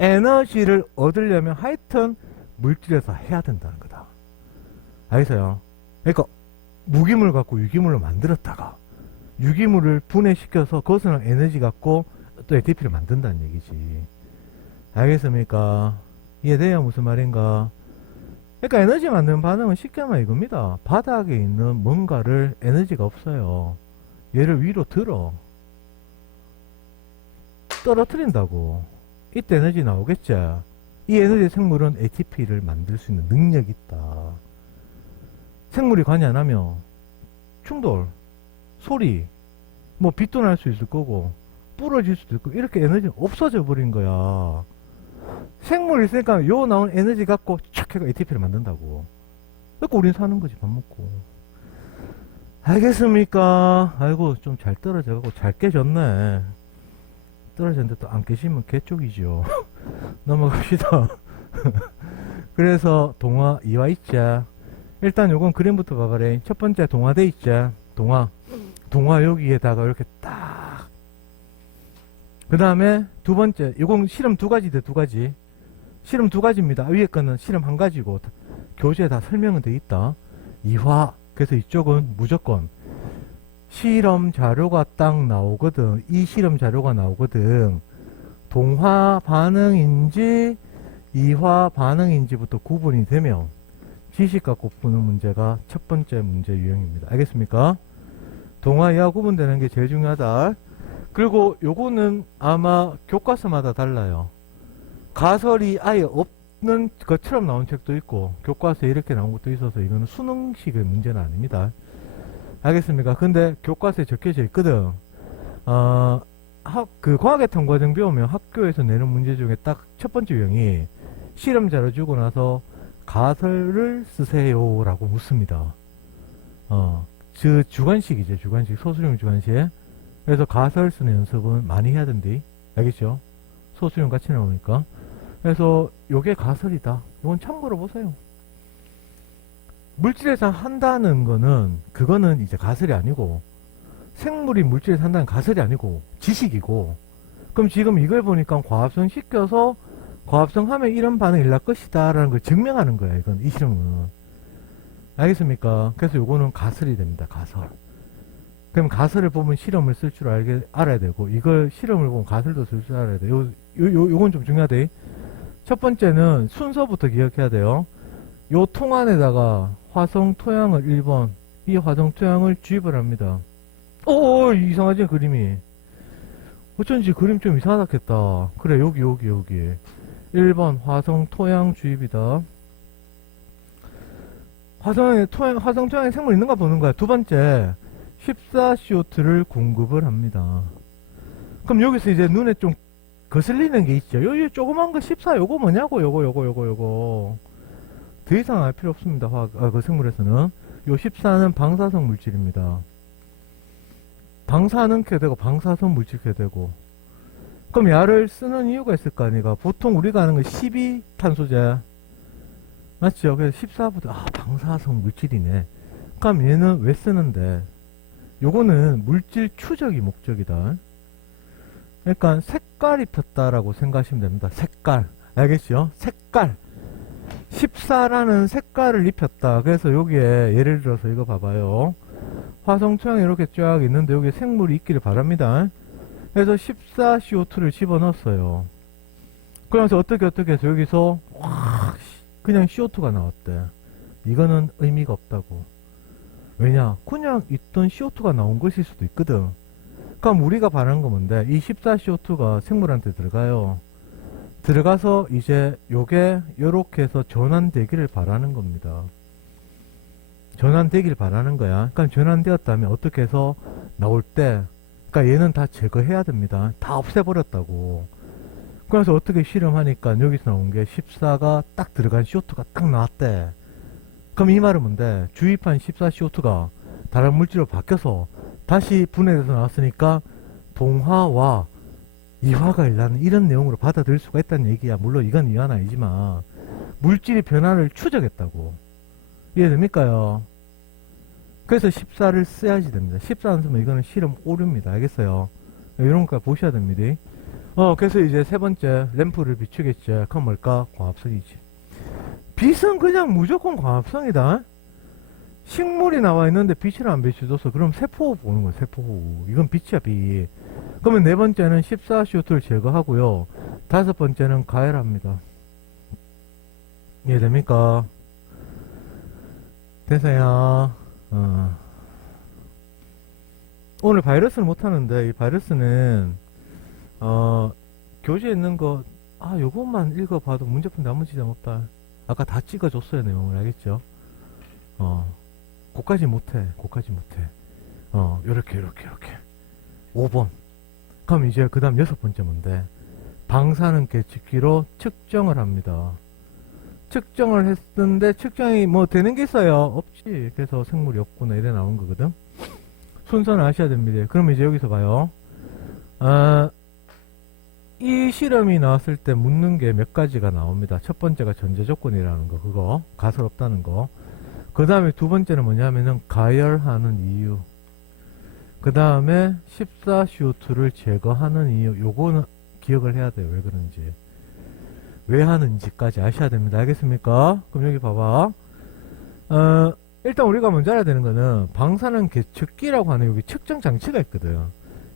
에너지를 얻으려면 하여튼 물질에서 해야 된다는 거다. 알겠어요? 그러니까 무기물 갖고 유기물을 만들었다가 유기물을 분해시켜서 그것을 에너지 갖고 또 ATP를 만든다는 얘기지. 알겠습니까? 이해돼요? 무슨 말인가? 그러니까 에너지 만드는 반응은 쉽게 하면 이겁니다. 바닥에 있는 뭔가를 에너지가 없어요. 얘를 위로 들어. 떨어뜨린다고. 이때 에너지 나오겠지. 이 에너지 생물은 ATP를 만들 수 있는 능력이 있다. 생물이 관여 안 하면 충돌, 소리, 뭐 빛도 날 수 있을 거고 부러질 수도 있고 이렇게 에너지는 없어져 버린 거야. 생물이 있으니까 요 나온 에너지 갖고 촥 해가 ATP를 만든다고. 그러니까 우린 사는 거지. 밥 먹고. 알겠습니까? 아이고 좀 잘 떨어져가고 잘 깨졌네. 떨어졌는데 또 안 깨시면 개쪽이죠. 넘어갑시다. 그래서 동화 이와 있자. 일단 요건 그림부터 봐봐래. 첫 번째 동화돼 있자. 동화 여기에다가 이렇게 딱. 그 다음에 두 번째 요건 실험 두 가지 돼. 두 가지. 실험 두 가지입니다. 위에 거는 실험 한 가지고 교재에 다 설명은 돼 있다. 이화. 그래서 이쪽은 무조건 실험 자료가 딱 나오거든. 이 실험 자료가 나오거든. 동화 반응인지 이화 반응인지부터 구분이 되면 지식 갖고 푸는 문제가 첫 번째 문제 유형입니다. 알겠습니까? 동화 이하 구분되는 게 제일 중요하다. 그리고 요거는 아마 교과서마다 달라요. 가설이 아예 없는 것처럼 나온 책도 있고 교과서에 이렇게 나온 것도 있어서 이거는 수능식의 문제는 아닙니다. 알겠습니까? 근데 교과서에 적혀져 있거든. 그 과학의 통과정 배우면 학교에서 내는 문제 중에 딱 첫 번째 유형이 실험 자료 주고 나서 가설을 쓰세요 라고 묻습니다. 주관식이죠. 주관식. 소수용 주관식. 그래서 가설 쓰는 연습은 많이 해야 된대. 알겠죠? 소수용 같이 나오니까. 그래서 요게 가설이다. 이건 참고로 보세요. 물질에서 한다는 거는 그거는 이제 가설이 아니고 생물이 물질에서 한다는 가설이 아니고 지식이고. 그럼 지금 이걸 보니까 과합성 시켜서 과합성 하면 이런 반응이 날 것이다 라는 걸 증명하는 거야. 이건 이 실험은. 알겠습니까? 그래서 요거는 가설이 됩니다. 가설. 그럼 가설을 보면 실험을 쓸 줄 알아야 되고 이걸 실험을 보면 가설도 쓸 줄 알아야 돼. 요건 좀 중요하대. 첫 번째는 순서부터 기억해야 돼요. 요 통 안에다가 화성 토양을 1번, 이 화성 토양을 주입을 합니다. 이상하지 그림이. 어쩐지 그림 좀 이상하겠다. 그래 여기 1번 화성 토양 주입이다. 화성 토양에 생물 있는가 보는 거야. 두 번째 14CO2를 공급을 합니다. 그럼 여기서 이제 눈에 좀 거슬리는 게 있죠. 요 조그만 거 14 요거 뭐냐고 요거 더 이상 알 필요 없습니다. 그 생물에서는 요 14는 방사성 물질입니다. 방사능게 되고 방사성 물질게 되고. 그럼 야를 쓰는 이유가 있을 거 아니가. 보통 우리가 아는 건 12탄소제 맞죠? 그래서 14보다 방사성 물질이네. 그럼 얘는 왜 쓰는데? 요거는 물질 추적이 목적이다. 그러니까 색깔 입혔다라고 생각하시면 됩니다. 색깔. 알겠죠? 색깔. 14라는 색깔을 입혔다. 그래서 여기에 예를 들어서 이거 봐봐요. 화성초양이 이렇게 쫙 있는데 여기에 생물이 있기를 바랍니다. 그래서 14CO2를 집어넣었어요. 그러면서 어떻게 해서 여기서 그냥 CO2가 나왔대. 이거는 의미가 없다고. 왜냐? 그냥 있던 CO2가 나온 것일 수도 있거든. 그럼 우리가 바라는 건 뭔데? 이 14CO2가 생물한테 들어가요. 들어가서 이제 요게 요렇게 해서 전환되기를 바라는 겁니다. 전환되기를 바라는 거야. 그러니까 전환되었다면 어떻게 해서 나올 때, 그러니까 얘는 다 제거해야 됩니다. 다 없애버렸다고. 그래서 어떻게 실험하니까 여기서 나온 게 14가 딱 들어간 CO2가 딱 나왔대. 그럼 이 말은 뭔데? 주입한 14CO2가 다른 물질로 바뀌어서 다시 분해돼서 나왔으니까 동화와 이화가 일어나는 이런 내용으로 받아들일 수가 있다는 얘기야. 물론 이건 이화는 아니지만 물질이 변화를 추적했다고. 이해됩니까요? 그래서 14를 써야지 됩니다. 14 안 쓰면 이거는 실험 오류입니다. 알겠어요? 이런 거 보셔야 됩니다. 그래서 이제 세 번째 램프를 비추겠지. 그럼 뭘까? 광합성이지. 빛은 그냥 무조건 광합성이다. 식물이 나와 있는데 빛을 안 비춰줘서 그럼 세포호흡 보는 거야. 세포호흡. 이건 빛이야, 빛. 그러면 네 번째는 14CO2를 제거하고요. 다섯 번째는 가열합니다. 이해됩니까? 됐어요. 오늘 바이러스는 못하는데 이 바이러스는 교재에 있는 거 요것만 읽어봐도 문제풀 나머지 없다. 아까 다 찍어줬어요. 내용을. 알겠죠? 그까지 못해. 요렇게 5번. 그럼 이제 그 다음 여섯 번째 뭔데? 방사능 계측기로 측정을 합니다. 측정을 했는데 측정이 뭐 되는 게 있어요? 없지. 그래서 생물이 없구나 이래 나온 거거든. 순서는 아셔야 됩니다. 그럼 이제 여기서 봐요. 이 실험이 나왔을 때 묻는 게 몇 가지가 나옵니다. 첫 번째가 전제 조건이라는 거, 그거 가설 없다는 거. 그 다음에 두 번째는 뭐냐면은 가열하는 이유. 그 다음에 14CO2를 제거하는 이유. 요거는 기억을 해야 돼요. 왜 그런지. 왜 하는지까지 아셔야 됩니다. 알겠습니까? 그럼 여기 봐봐. 일단 우리가 먼저 알아야 되는 거는 방사능 계측기라고 하는 여기 측정 장치가 있거든.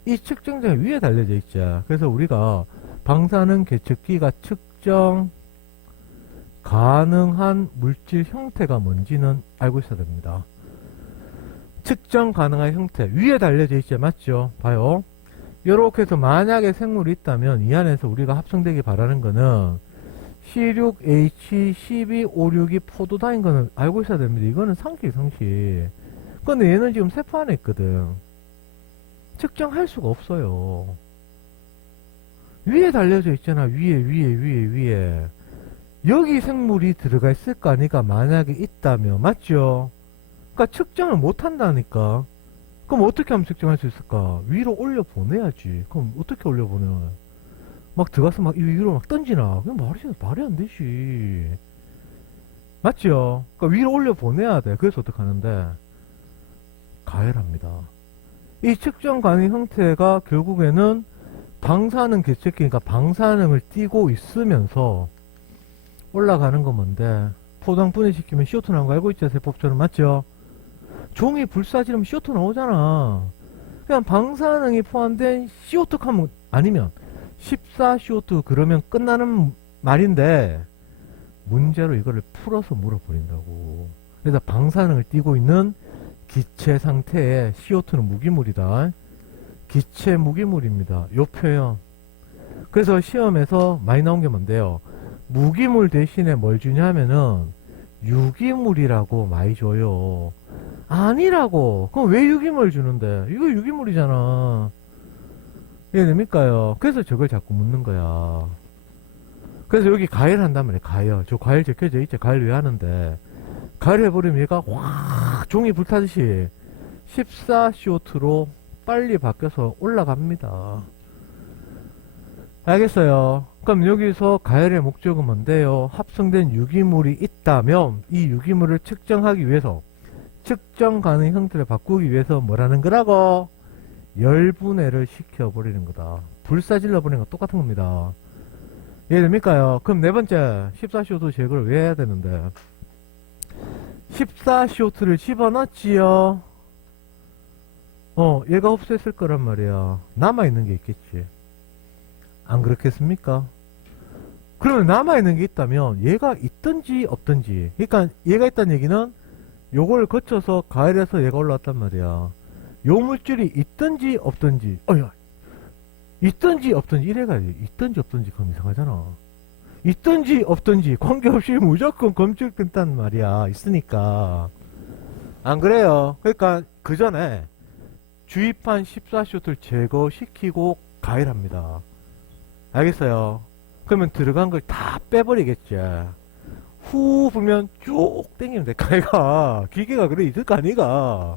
이 측정장이 위에 달려져 있죠. 그래서 우리가 방사능 계측기가 측정 가능한 물질 형태가 뭔지는 알고 있어야 됩니다. 측정 가능한 형태 위에 달려져 있죠. 맞죠? 봐요. 요렇게 해서 만약에 생물이 있다면 이 안에서 우리가 합성되기 바라는 거는 C6H12O6이 포도당인 거는 알고 있어야 됩니다. 이거는 상식. 근데 얘는 지금 세포 안에 있거든. 측정할 수가 없어요. 위에 달려져 있잖아. 위에. 여기 생물이 들어가 있을 거 아니까 만약에 있다면. 맞죠? 그러니까 측정을 못 한다니까. 그럼 어떻게 하면 측정할 수 있을까? 위로 올려 보내야지. 그럼 어떻게 올려 보내? 막 들어가서 막 위로 막 던지나? 그냥 말이 안 되지. 맞죠? 그러니까 위로 올려 보내야 돼. 그래서 어떻게 하는데? 가열합니다. 이 측정 가능 형태가 결국에는 방사능 계측기, 그러니까 방사능을 띠고 있으면서 올라가는 건 뭔데? 포도당 분해시키면 CO2 나오는 거 알고 있죠? 세포처럼. 맞죠? 종이 불사지르면 CO2 나오잖아. 그냥 방사능이 포함된 CO2 하면 아니면 14CO2 그러면 끝나는 말인데 문제로 이거를 풀어서 물어버린다고. 그래서 방사능을 띠고 있는 기체 상태에 CO2는 무기물이다. 기체 무기물입니다. 요 표현. 그래서 시험에서 많이 나온 게 뭔데요? 무기물 대신에 뭘 주냐면은 유기물이라고 많이 줘요. 아니라고. 그럼 왜 유기물 주는데? 이거 유기물이잖아. 이해됩니까요? 그래서 저걸 자꾸 묻는 거야. 그래서 여기 가열 한단 말이에요. 가열. 저 가열 적혀져 있죠. 가열 왜 하는데. 가열 해버리면 얘가 확 종이 불타듯이 14CO2로 빨리 바뀌어서 올라갑니다. 알겠어요? 그럼 여기서 가열의 목적은 뭔데요? 합성된 유기물이 있다면 이 유기물을 측정하기 위해서 측정 가능 형태를 바꾸기 위해서 뭐라는 거라고? 열분해를 시켜버리는 거다. 불사질러 버리는 거 똑같은 겁니다. 이해됩니까요? 그럼 네 번째 14CO2 제거를 왜 해야 되는데 14CO2를 집어넣지요. 얘가 흡수했을 거란 말이야. 남아있는 게 있겠지. 안 그렇겠습니까? 그러면 남아있는 게 있다면 얘가 있든지 없든지, 그러니까 얘가 있다는 얘기는 요걸 거쳐서 가열해서 얘가 올라왔단 말이야. 요 물질이 있든지 없든지, 있든지 없든지 이래가지고 있든지 없든지 그럼 이상하잖아. 있든지 없든지 관계없이 무조건 검출된단 말이야. 있으니까. 안 그래요? 그러니까 그 전에 주입한 14쇼트를 제거시키고 가열합니다. 알겠어요? 그러면 들어간 걸 다 빼버리겠지. 후 불면 쭉 당기면 돼. 가위가 기계가 그래 있을 거 아니가.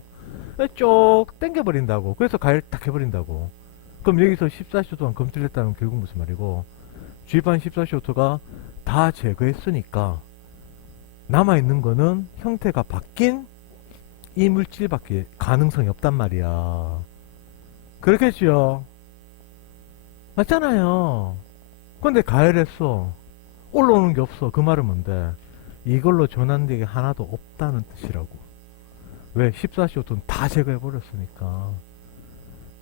쭉 당겨버린다고. 그래서 가열 딱 해버린다고. 그럼 여기서 14쇼트만 검출했다는 결국 무슨 말이고, 주입한 14쇼트가 다 제거했으니까 남아있는 거는 형태가 바뀐 이 물질밖에 가능성이 없단 말이야. 그렇겠지요? 맞잖아요. 근데 가열했어. 올라오는 게 없어. 그 말은 뭔데? 이걸로 전환되게 하나도 없다는 뜻이라고. 왜? 14쇼트는 다 제거해버렸으니까.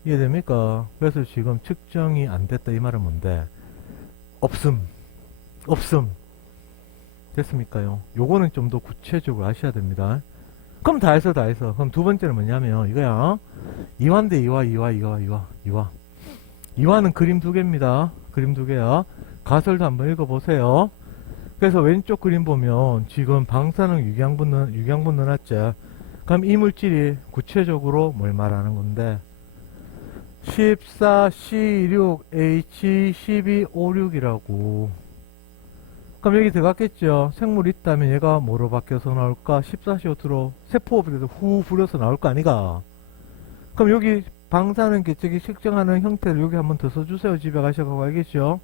이해됩니까? 그래서 지금 측정이 안 됐다 이 말은 뭔데? 없음. 됐습니까요? 요거는 좀 더 구체적으로 아셔야 됩니다. 그럼 다 했어. 그럼 두 번째는 뭐냐면 이거야. 이화인데 이화. 이화는 그림 두 개입니다. 그림 두 개야. 가설도 한번 읽어보세요. 그래서 왼쪽 그림 보면 지금 방사능 유기양분 넣어놨죠. 그럼 이 물질이 구체적으로 뭘 말하는 건데 14C6H12O6이라고. 그럼 여기 들어갔겠죠. 생물이 있다면 얘가 뭐로 바뀌어서 나올까? 14CO2로 세포업에서 후 불어서 나올 거 아니가. 그럼 여기 방사능 계측이 측정하는 형태를 여기 한번 더 써주세요. 집에 가셔서 알겠죠?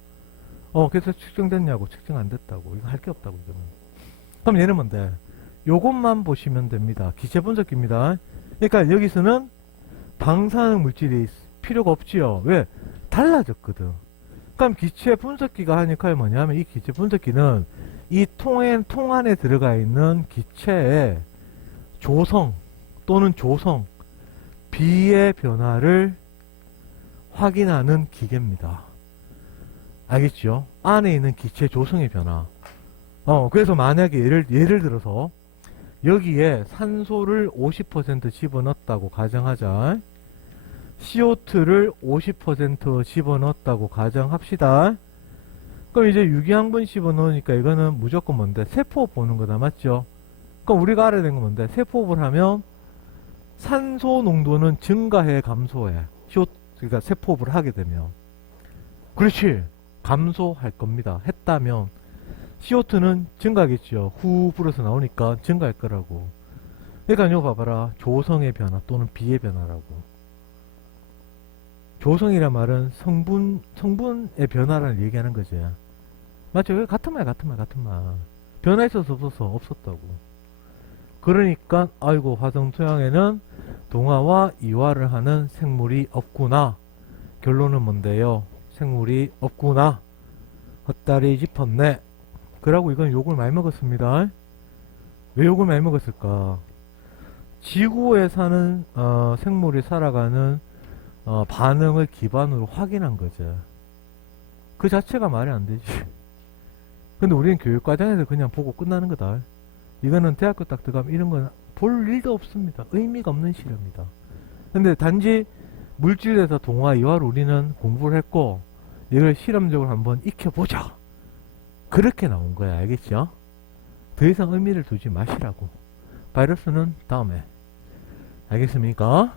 그래서 측정됐냐고. 측정 안 됐다고. 이거 할 게 없다고 이거는. 그럼 얘는 뭔데? 요것만 보시면 됩니다. 기체 분석기입니다. 그러니까 여기서는 방사능 물질이 필요가 없지요. 왜? 달라졌거든. 그럼 기체 분석기가 하는 역할이 뭐냐면 이 기체 분석기는 이 통 안에 들어가 있는 기체의 조성 또는 조성 B의 변화를 확인하는 기계입니다. 알겠죠? 안에 있는 기체 조성의 변화. 그래서 만약에 예를 들어서 여기에 산소를 50% 집어넣었다고 가정하자. CO2를 50% 집어넣었다고 가정합시다. 그럼 이제 유기양분 집어넣으니까 이거는 무조건 뭔데? 세포흡 보는 거다. 맞죠? 그럼 우리가 알아야 되는 건 뭔데? 세포흡을 하면 산소 농도는 증가해, 감소해? 그러니까 세포흡을 하게 되면. 그렇지. 감소할 겁니다. 했다면 CO2는 증가하겠죠. 후 불어서 나오니까 증가할 거라고. 그러니까 이거 봐봐라. 조성의 변화 또는 비의 변화라고. 조성이란 말은 성분의 변화를 얘기하는 거지. 맞죠? 같은 말. 변화있어서 없었다고. 그러니까 아이고 화성토양에는 동화와 이화를 하는 생물이 없구나. 결론은 뭔데요? 생물이 없구나. 헛다리 짚었네. 그러고 이건 욕을 많이 먹었습니다. 왜 욕을 많이 먹었을까? 지구에 사는 생물이 살아가는 반응을 기반으로 확인한 거죠. 그 자체가 말이 안 되지. 근데 우리는 교육과정에서 그냥 보고 끝나는 거다. 이거는 대학교 딱 들어가면 이런 건 볼 일도 없습니다. 의미가 없는 실험이다. 근데 단지 물질에서 동화, 이화를 우리는 공부를 했고 이걸 실험적으로 한번 익혀보자. 그렇게 나온 거야. 알겠죠? 더 이상 의미를 두지 마시라고. 바이러스는 다음에. 알겠습니까?